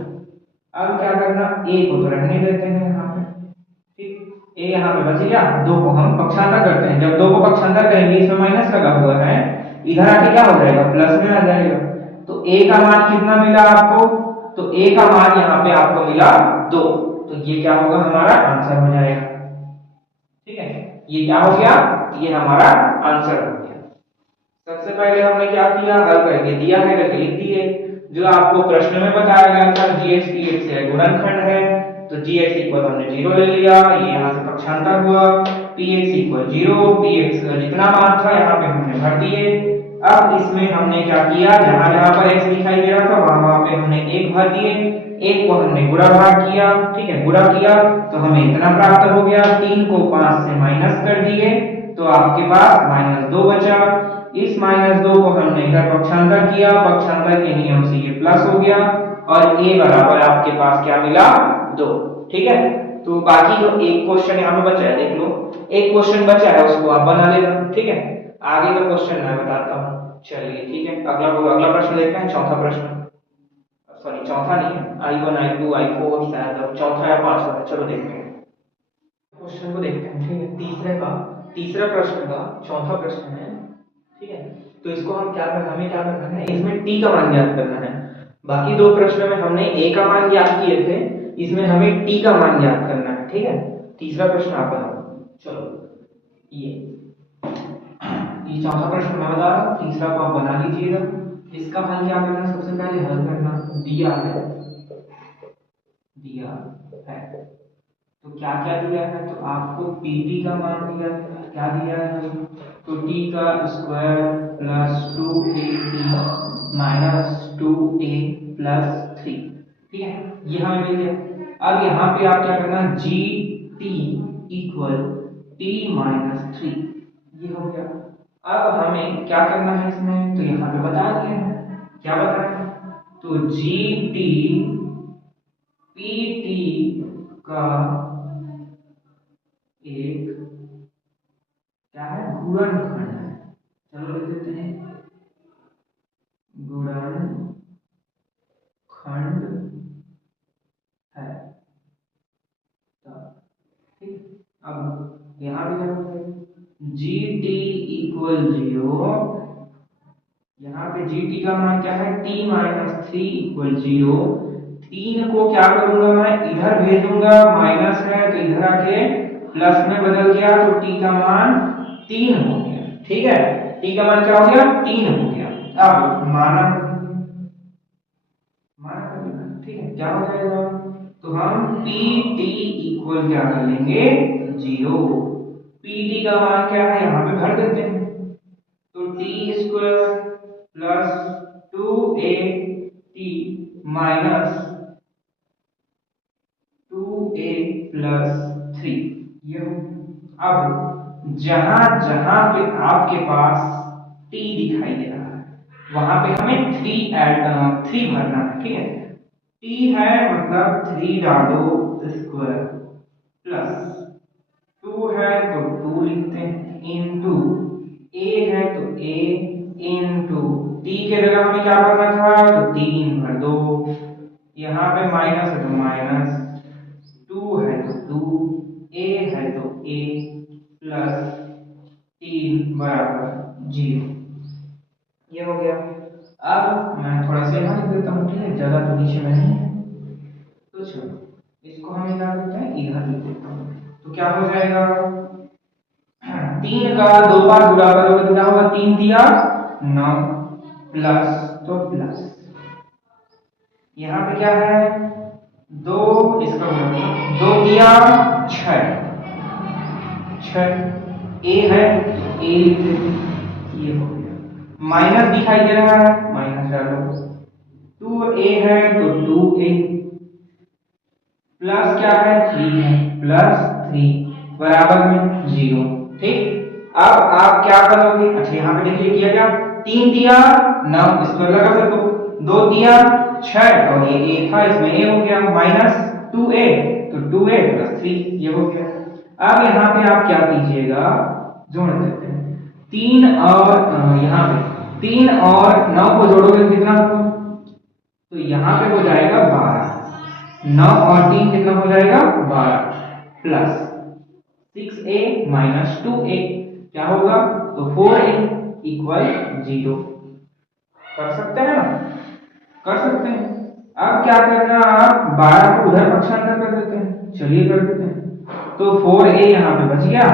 अब क्या करना, a को तो रहने देते हैं यहाँ पे। ठीक, a यहाँ पे बच गया, 2 को हम पक्षांतर करते हैं, जब 2 को पक्षांतर करेंगे इसमें माइनस लगा हुआ है, इधर आके क्या हो जाएगा, प्लस में आ जाएगा। तो a का मान कितना मिला आपको, तो a का मान यहाँ पे आपको मिला 2, तो ये क्या होगा, हमारा आंसर हो जाएगा। ठीक है, ये क्या हो गया, ये हमारा आंसर हो गया। सबसे पहले हमने क्या किया, हल करके दिया है करके लिख दिए, जो आपको प्रश्न में बताया गया था gx px है गुणनखंड है, तो gx इक्वल हमने 0 ले लिया, ये यहाँ से पक्षांतर हुआ, px इक्वल 0, px का जितना मान था यहाँ पे हमने भर दिए। अब इसमें हमने क्या किया, जहां जहां पर x दिखाई दे रहा था वहां वहां पे हमने 1 भर दिए, 1 को हमने गुणा भाग किया। ठीक है, गुणा किया तो हमें इतना प्राप्त हो गया, 3 को 5 से माइनस कर दिए तो आपके पास -2 बचा। इस -2 को हमने इधर पक्षांतर किया, पक्षांतर के नियम से ये प्लस हो गया और a बराबर आपके पास क्या मिला, 2। ठीक है, तो बाकी जो एक क्वेश्चन यहाँ पे बचा है देख लो, एक क्वेश्चन बचा है उसको आप बना लेना। ठीक है, आगे का क्वेश्चन मैं बताता हूँ। चलिए ठीक है, अगला प्रश्न देखते हैं, चौथा प्रश्न, सॉरी चौथा नहीं है, I1 I2 I4 शायद अब चौथा या पांचवा है, चलो देखते हैं क्वेश्चन को देखते हैं। ठीक है, तीसरा प्रश्न का चौथा प्रश्न है। ठीक है, तो इसको हम क्या करना, हमें क्या करना है, इसमें t का मान ज्ञात करना है। बाकी दो प्रश्न में हमने a का मान ज्ञात किए थे, इसमें हमें t का मान ज्ञात करना है। ठीक है, तीसरा प्रश्न आप बनाओ। चलो ये चौथा प्रश्न मैं बता रहा हूँ, तीसरा को आप बना लीजिएगा। इसका हल क्या करना, सबसे पहले हल करना, दिया है तो क्या क्या दिया है, तो आपको pt का मान दिया है, क्या दिया है, तो t का square plus 2at minus 2a plus 3। ठीक है, ये हमें मिल गया। अब यहाँ पे आप क्या करना, gt इक्वल t माइनस 3, ये हो गया। अब हमें क्या करना है इसमें, तो यहाँ पे बता दिया है, क्या बताया, तो gt pt का एक क्या है, गुणनखंड है। चलो लिख देते हैं, गुणनखंड है। ठीक, अब यहाँ भी क्या जी टी इक्वल 0, यहाँ पे जी टी का मान क्या है, t माइनस 3 इक्वल 0। 3 को क्या करूंगा मैं, इधर भेजूंगा, माइनस है तो इधर आके प्लस में बदल गया, तो t का मान 3 हो गया। ठीक है, t का मान क्या हो गया? 3 हो गया। अब माना कर लेना, ठीक है, क्या हो जाएगा? तो हम पी टी इक्वल क्या कर लेंगे? 0। पी टी का मान क्या है यहाँ पे भर देते हैं, तो T square plus 2a T minus 2a plus 3, ये हो। अब जहां जहां पे आपके पास t दिखाई दे रहा है वहां पे हमें 3 भरना है। ठीक है, t है मतलब 3 डालो स्क्वायर प्लस 2 है तो 2 लिखते हैं इनटू a है तो a इनटू t के जगह हमें क्या भरना था? तो 3 भर दो। यहाँ पे माइनस है तो माइनस, 2 है तो 2, a है तो a प्लस 3 बराबर 0, ये हो गया। अब मैं थोड़ा सा यहाँ लिख देता हूँ, ठीक है, जगह तो नीचे में नहीं है, तो चलो इसको हम क्या करते हैं, इधर लिख देता हूँ। तो क्या हो जाएगा? 3 का 2 बार गुणा करोगे तो क्या होगा? 3 दिया 9 प्लस, तो प्लस यहाँ पे क्या है? 2, इसका मतलब 2 दिया 6, ए है तो ए लिख देते, ये हो गया। माइनस दिखाई दे रहा है, माइनस डालो, 2a है तो 2a प्लस क्या है? 3 है, प्लस 3 बराबर में 0। ठीक, अब आप क्या करोगे? अच्छा यहाँ पे देखिए किया क्या? 3 दिया 9, इस पर लगा सकते हो, 2 दिया 6 और ये a था, इसमें a हो गया, माइनस 2a तो 2a प्लस 3, ये हो गया। अब यहाँ पे आप क्या कीजिएगा? जोड़ देते हैं 3 और यहाँ पे 3 और 9 को जोड़ोगे कितना होगा? तो यहाँ पे हो जाएगा 12, 9 और 3 कितना हो जाएगा? 12 प्लस 6a माइनस 2a क्या होगा? तो 4a इक्वल 0। कर सकते हैं ना? कर सकते हैं। अब क्या करना, आप 12 को उधर पक्षांतर कर देते हैं, चलिए कर देते हैं। तो 4a यहाँ पे बच गया,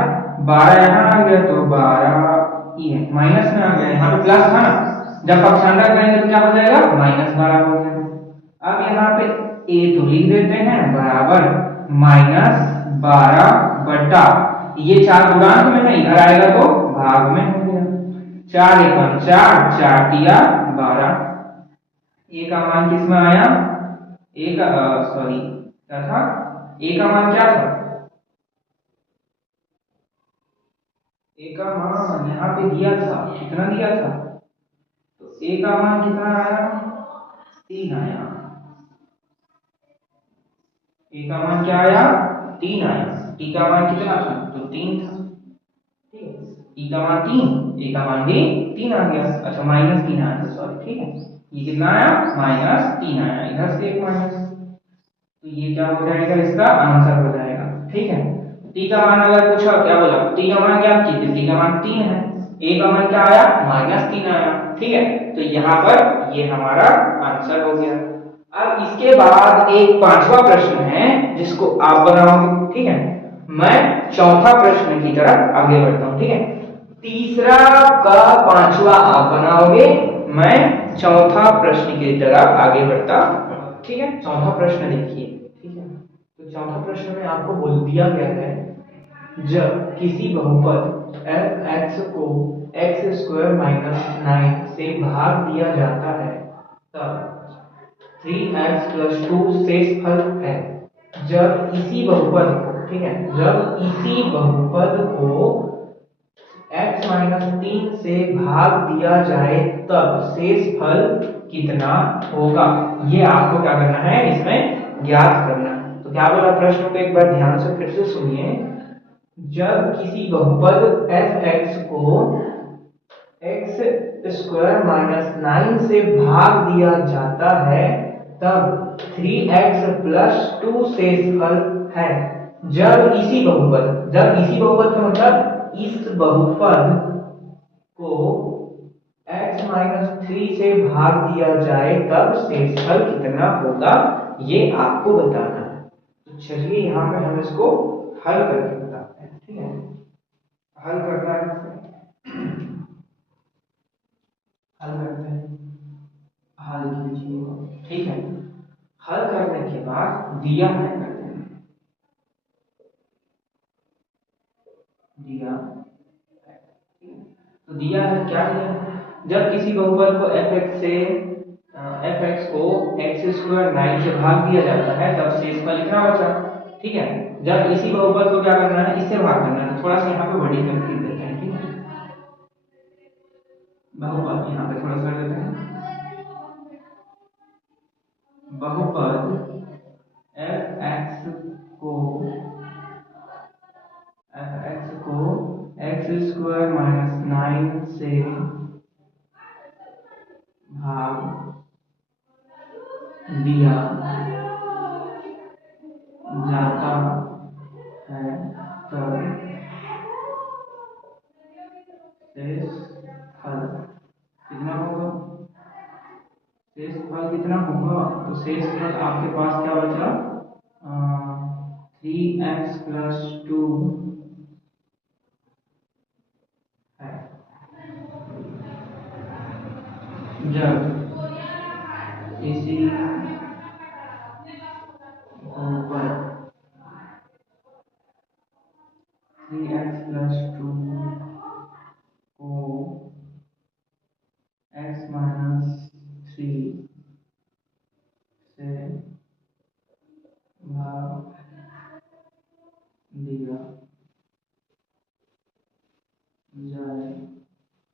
12 यहाँ आ गया तो 12 ये माइनस में आ गया, यहाँ पे प्लस था ना, जब पक्षांतर करेंगे तो क्या हो जाएगा? -12 हो गया। अब यहाँ पे a तो लिख देते हैं बराबर -12 बटा, ये 4 गुणांक में है, इधर आएगा तो भाग में हो गया, 4 एकम 4, 4 तिया 12, ए का मान किसमें आया? ए का सॉरी क्या था? ए का मान क्या था? ए का मान यहाँ पे दिया था, कितना दिया था? तो ए का मान कितना आया? 3 आया। ए का मान क्या आया? 3 आया। टी का मान कितना था? तो 3 था। ठीक है, ई का मान 3, ए का मान भी 3 आ गया। अच्छा -3 आया, सॉरी, ठीक है, ये कितना आया? -3 आया, इधर से एक माइनस, तो ये क्या हो जाएगा? इसका आंसर हो जाएगा। ठीक है, टी का मान अगर पूछा क्या बोला? टी का मान क्या? टी का मान 3 है, ए का मान क्या आया? -3 आया। ठीक है, तो यहाँ पर ये हमारा आंसर हो गया। अब इसके बाद एक पांचवा प्रश्न है जिसको आप बनाओगे। ठीक है, मैं चौथा प्रश्न की तरफ आगे बढ़ता हूँ। ठीक है, तीसरा का पांचवा आप बनाओगे, मैं चौथा प्रश्न की तरफ आगे बढ़ता हूँ। ठीक है, चौथा प्रश्न देखिए। ठीक है, तो चौथा प्रश्न में आपको बोल दिया गया है, जब किसी बहुपद f(x) को x² - 9 से भाग दिया जाता है तब 3x + 2 शेषफल है। जब इसी बहुपद को, ठीक है, जब इसी बहुपद को x - 3 से भाग दिया जाए तब शेषफल कितना होगा? ये आपको क्या करना है? इसमें ज्ञात करना है। तो क्या बोला प्रश्न को एक बार ध्यान से फिर से सुनिए। जब किसी बहुपद f(x) को x² - 9 से भाग दिया जाता है तब 3x + 2 शेषफल है। जब इसी बहुपद का मतलब इस बहुपद को x - 3 से भाग दिया जाए तब शेषफल कितना होगा, ये आपको बताना है। तो चलिए यहाँ पे हम इसको हल करके बताते हैं। ठीक है, हल करना है ठीक है, हल करने के बाद दिया है करते हैं, दिया है। तो दिया है, क्या दिया है, जब किसी बहुपद को fx को x² 9 से भाग दिया जाता है तब शेष फल इतना बचा। ठीक है, जब इसी बहुपद को क्या करना है, इससे भाग करना है, तो थोड़ा सा यहाँ पे बड़ी करके देते हैं। ठीक है, बहुपद यहाँ पे थोड़ा सा देते हैं, बहुपद fx को x² - 9 से भाग दिया जाता है तब शेष फल कितना होगा, शेष फल कितना होगा, तो शेष फल आपके पास क्या बचा, 3x + 2 है। जब इसी ऊपर 3x + 2 को x - 3 से भाग दिया जाए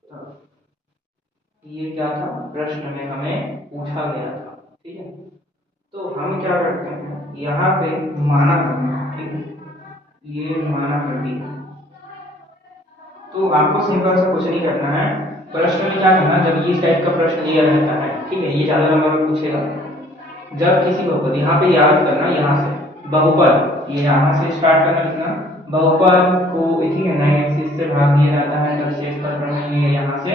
तब, ये क्या था, प्रश्न में हमें पूछा गया था। ठीक है, तो हम क्या करते हैं, यहाँ पे माना करना। ठीक है, ये माना कर दिया, तो आपको सिंपल सा कुछ नहीं करना है, प्रश्न में क्या करना, जब ये इस टाइप का प्रश्न दिया रहता है, ठीक है, ये ज्यादा नंबर में पूछेगा, जब किसी बहुपद, यहाँ पे याद करना, यहाँ से बहुपद, ये यहाँ से स्टार्ट करना, लिखना बहुपद को, ठीक है, 9 एक्सिस से भाग दिया जाता है तब शेषफल प्रमेय यहाँ से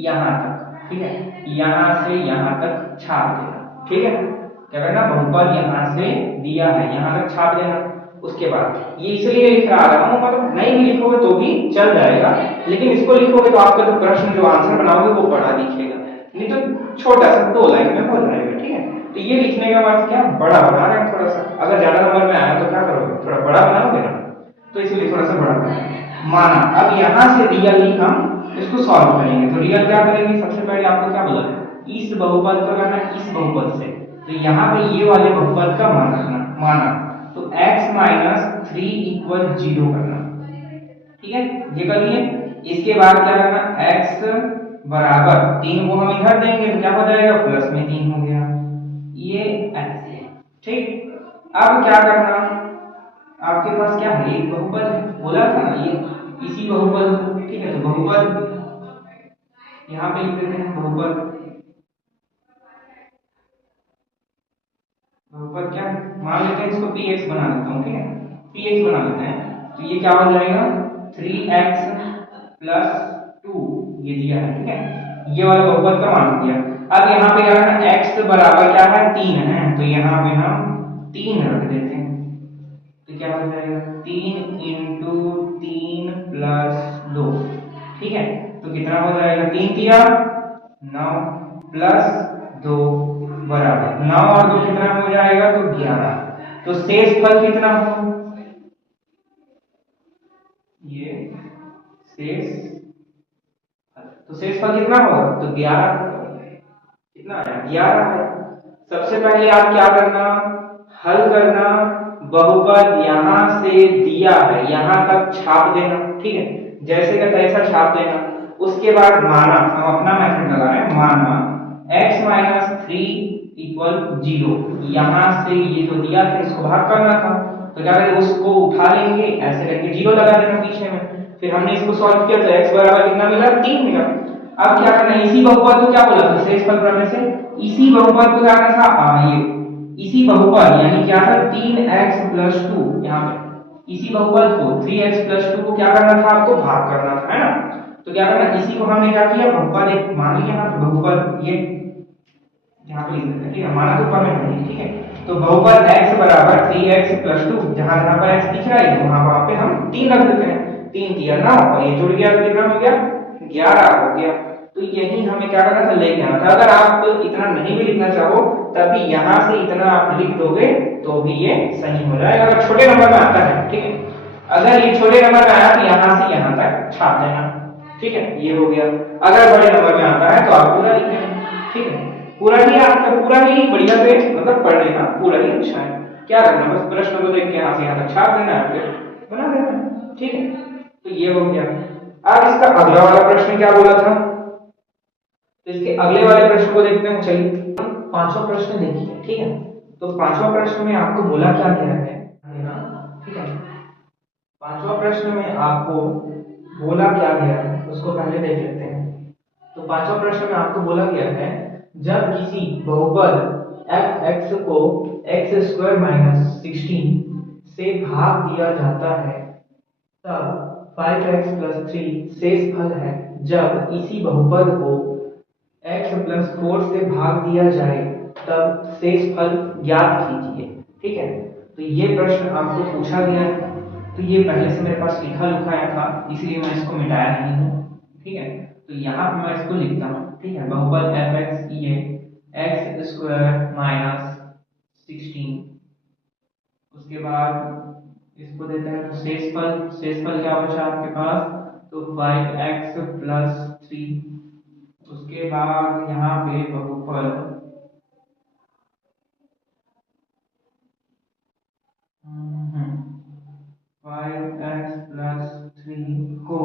यहाँ तक। ठीक है, यहाँ से यहाँ तक छाप देना। ठीक है, क्या करना, बहुपद यहाँ से दिया है यहाँ तक छाप देना। उसके बाद ये इसलिए लिख रहा हूँ, मतलब नहीं भी लिखोगे तो भी चल जाएगा, लेकिन इसको लिखोगे तो आपका जो प्रश्न, जो आंसर बनाओगे वो बड़ा दिखेगा, नहीं तो छोटा सा 2 लाइन में हो जाएगा। ठीक है, तो ये लिखने का मतलब क्या, बड़ा बना रहे हैं थोड़ा सा, अगर ज्यादा नंबर में आया तो क्या करोगे, थोड़ा बड़ा बनाओगे ना, तो इसलिए थोड़ा सा बड़ा बनाना। माना, अब यहाँ से रियली हम इसको सॉल्व करेंगे, तो रियल क्या करेंगे, सबसे पहले आपको क्या बोला, इस बहुपद का करना, इस बहुपद से, तो यहाँ पे ये वाले बहुपद का मान रखना, माना, तो x - 3 = 0 करना। ठीक है, ये कर लिए। इसके बाद क्या करना, x बराबर 3 को हम इधर देंगे तो क्या हो जाएगा, प्लस में 3 हो गया, ये ऐसे। ठीक, अब क्या करना, आपके पास क्या है, एक बहुपद है, बोला था ना, ये इसी बहुपद। ठीक है, तो बहुपद यहाँ पे लिख देते हैं, बहुपद, बहुपद क्या है, मान लेते हैं इसको px बना लेता हूँ। ठीक है, px बना लेते हैं, तो ये क्या हो जाएगा, 3x + 2 ये दिया है। ठीक है, ये वाला बहुपद का मान दिया। अब यहाँ पे क्या है, x बराबर क्या है, 3 है, तो यहाँ पे हम 3 रख देते हैं, तो क्या हो जाएगा, 3 × 3 + 2। ठीक है, तो कितना हो जाएगा, 3 × 9 + 2 बराबर 9 और 2 कितना हो जाएगा, तो 11। तो शेष फल कितना हो, ये शेष फल, तो शेष फल कितना होगा, तो 11। कितना आया, 11 है। सबसे पहले आप क्या करना, हल करना, बहुपद यहाँ से दिया है यहाँ तक छाप देना। ठीक है, जैसे का तैसा छाप देना। उसके बाद माना, हम अपना मेथड लगा रहे हैं, माना x - 3 = 0, यहाँ से ये जो दिया था इसको भाग करना था, तो क्या करेंगे, उसको उठा लेंगे, ऐसे करके 0 लगा देना पीछे में। फिर हमने इसको सॉल्व किया तो x बराबर कितना मिला, 3 मिला। अब क्या करना है, इसी बहुपद को क्या बोला था, शेषफल प्रमेय से इसी बहुपद को क्या करना था, ये इसी बहुपद यानी क्या था, 3x + 2, यहाँ पे इसी बहुपद को 3x + 2 को क्या करना था, आपको भाग करना था, है ना। तो क्या करना, इसी को हमने क्या किया, बहुपद एक मान लिया, यहाँ पे बहुपद ये यहाँ पे लिख देते हैं। ठीक है, माना तो ऊपर में है। ठीक है, तो बहुपद x बराबर 3x + 2, जहां जहां पर x दिख रहा है वहां पे हम 3 रख देते हैं, 3 × 9 और ये जुड़ गया तो कितना हो गया, 11 हो गया। तो यही हमें क्या करना था, लेके आना था। अगर आप इतना नहीं भी लिखना चाहो तभी यहाँ से इतना आप लिख दोगे तो भी ये सही हो जाएगा, अगर छोटे नंबर में आता है। ठीक है, अगर ये छोटे नंबर में आया तो यहाँ से यहाँ तक छाप देना। ठीक है, ये हो गया। अगर बड़े नंबर में आता है तो आप पूरा लिख देना। ठीक है, पूरा ही आपका पूरा ही बढ़िया से मतलब पढ़ लेना, पूरा ही अच्छा है। क्या करना, बस प्रश्न को देख के यहाँ से यहाँ तक छाप देना है, फिर बना देना है। ठीक है, तो ये हो गया। अब इसका अगला वाला प्रश्न क्या बोला था, तो इसके अगले वाले प्रश्न को देखते हैं। चलिए, पांचवा प्रश्न देखिए। ठीक है, तो पांचवा प्रश्न में आपको बोला क्या गया है ना। ठीक है, पांचवा प्रश्न में आपको बोला क्या गया है उसको पहले देख लेते हैं। तो पांचवा प्रश्न में आपको बोला गया है, जब किसी बहुपद f(x) को x² - 16 से भाग दिया जाता है तब 5x + 3 शेषफल है। जब इसी बहुपद को x + 4 से भाग दिया जाए तब शेषफल ज्ञात कीजिए। ठीक है, तो ये प्रश्न आपको पूछा गया है। तो ये पहले से मेरे पास लिखा लिखाया था, इसलिए मैं इसको मिटाया नहीं हूँ। ठीक है, तो यहाँ पे मैं इसको लिखता हूँ। ठीक है, बहुपद f(x) ये x² - 16, उसके बाद इसको देते हैं तो शेषफल क्या बचा आपके पास, तो 5x + 3, उसके बाद यहाँ पे बहुपद 5x + 3 को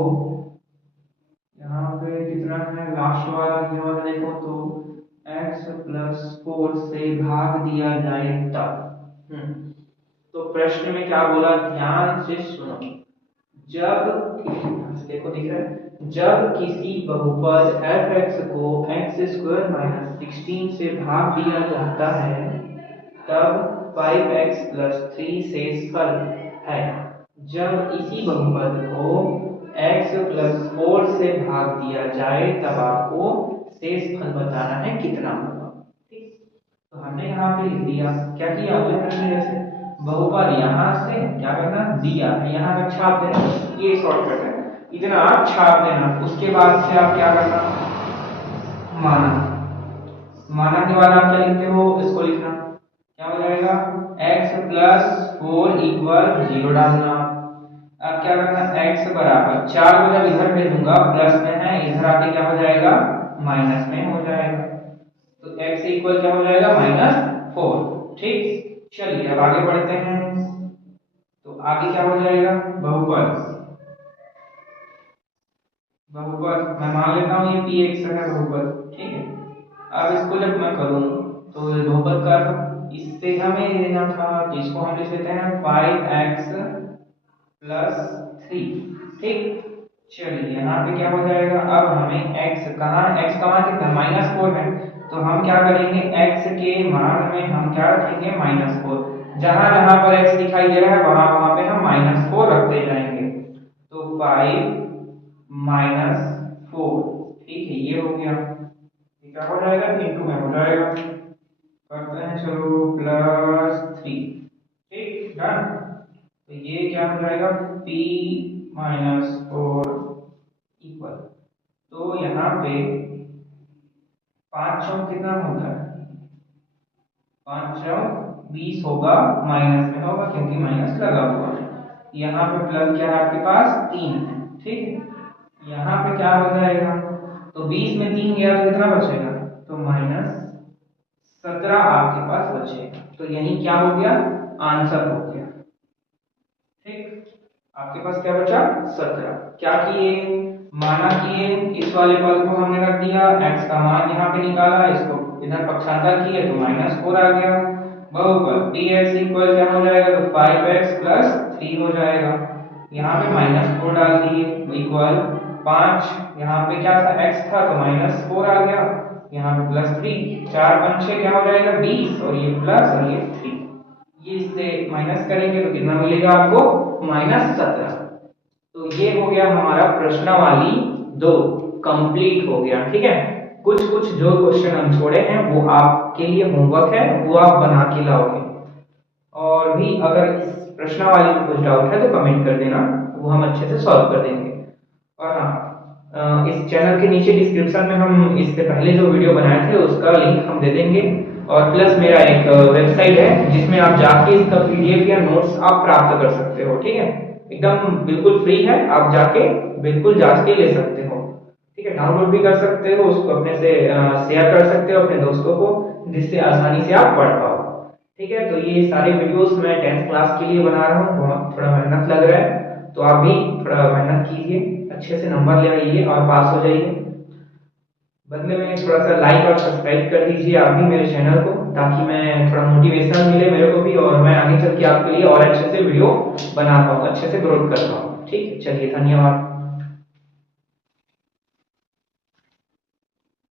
यहाँ पे कितना है, लास्ट वाला ये वाला देखो तो x + 4 से भाग दिया जाए तब। तो प्रश्न में क्या बोला, ध्यान से सुनो। जब देखो, दिख रहा है, जब किसी बहुपद f(x) को x² - 16 से भाग दिया जाता है तब 5x + 3 शेषफल है। जब इसी बहुपद को x + 4 से भाग दिया जाए तब आपको शेषफल बताना है कितना होगा। ठीक, तो हमने यहाँ पे लिख दिया, क्या किया, जैसे बहुपद यहाँ से क्या करना, दिया है, यहाँ तक छाप देना। ये शॉर्टकट है, इतना आप छाप देना। उसके बाद से आप क्या करना, माना के बाद आप क्या लिखते हो, इसको लिखना, क्या हो जाएगा, x + 4 = 0 डालना। अब क्या करना, x बराबर 4 को जब इधर भेजूंगा प्लस में है, इधर आके क्या हो जाएगा, माइनस में हो जाएगा। तो x इक्वल क्या हो जाएगा, -4। ठीक, चलिए अब आगे बढ़ते हैं। तो आगे क्या हो जाएगा, बहुपद मैं मान लेता हूँ ये px है बहुपद। ठीक है, अब इसको जब मैं करूँ तो ये बहुपद कर, इससे हमें लेना था, इसको हम लिख लेते हैं 5x + 3। ठीक, चलिए यहाँ पे क्या हो जाएगा, अब हमें x कहाँ कितना, -4 है, तो हम क्या करेंगे, x के मान में हम क्या रखेंगे, -4। जहां जहां पर x दिखाई दे रहा है वहां वहां पे हम -4 रखते जाएंगे। तो 5 - 4, ठीक है, ये हो गया। ये क्या हो जाएगा, इंटू में हो जाएगा। करते हैं, चलो, +3। ठीक, डन। तो ये क्या हो जाएगा, p - 4 इक्वल, तो यहाँ पे 5 चौक कितना होता है, 5 चौक 20 होगा, माइनस में होगा क्योंकि माइनस लगा हुआ है। यहाँ पे प्लस क्या है आपके पास, 3 है। ठीक है, यहाँ पे क्या हो जाएगा, तो 20 में 3 गया तो कितना बचेगा, तो -17 आपके पास बचेगा। तो यही क्या हो गया, आंसर हो गया। ठीक, आपके पास क्या बचा, 17। क्या किए, माना किए, इस वाले पद को हमने रख दिया, x का मान यहाँ पे निकाला, इसको इधर पक्षांतर किए तो -4 आ गया। बहुपद dx इक्वल क्या हो जाएगा, तो 5x + 3 हो जाएगा। यहाँ पे -4 डाल दिए, इक्वल 5, यहाँ पे क्या था, x था तो -4 आ गया, यहाँ पे +3, 4 × 5 क्या हो जाएगा, 20, और ये प्लस और ये 3, ये इससे माइनस करेंगे तो कितना मिलेगा आपको, -17। तो ये हो गया हमारा प्रश्नावली 2 कंप्लीट हो गया। ठीक है, कुछ जो क्वेश्चन हम छोड़े हैं वो आपके लिए होमवर्क है, वो आप बना के लाओगे। और भी अगर इस प्रश्नावली में कुछ डाउट है तो कमेंट कर देना, वो हम अच्छे से सॉल्व कर देंगे। और हाँ, इस चैनल के नीचे डिस्क्रिप्शन में हम इससे पहले जो वीडियो बनाए थे उसका लिंक हम दे देंगे, और प्लस मेरा एक वेबसाइट है जिसमें आप जाके इसका पीडीएफ या नोट्स आप प्राप्त कर सकते हो। ठीक है, एकदम बिल्कुल फ्री है, आप जाके बिल्कुल जांच के ले सकते हो। ठीक है, डाउनलोड भी कर सकते हो, उसको अपने से शेयर कर सकते हो अपने दोस्तों को, जिससे आसानी से आप पढ़ पाओ। ठीक है, तो ये सारे वीडियोस मैं 10th क्लास के लिए बना रहा हूँ, बहुत थोड़ा मेहनत लग रहा है, तो आप भी थोड़ा मेहनत कीजिए, अच्छे से नंबर ले आइए और पास हो जाइए। बदले में थोड़ा सा लाइक और सब्सक्राइब कर दीजिए आप भी मेरे चैनल को, ताकि मैं थोड़ा मोटिवेशन मिले मेरे को भी, और मैं आगे चल के आपके लिए और अच्छे से वीडियो बना पाऊँ, अच्छे से ग्रोथ कर पाऊँ। ठीक है, चलिए, धन्यवाद।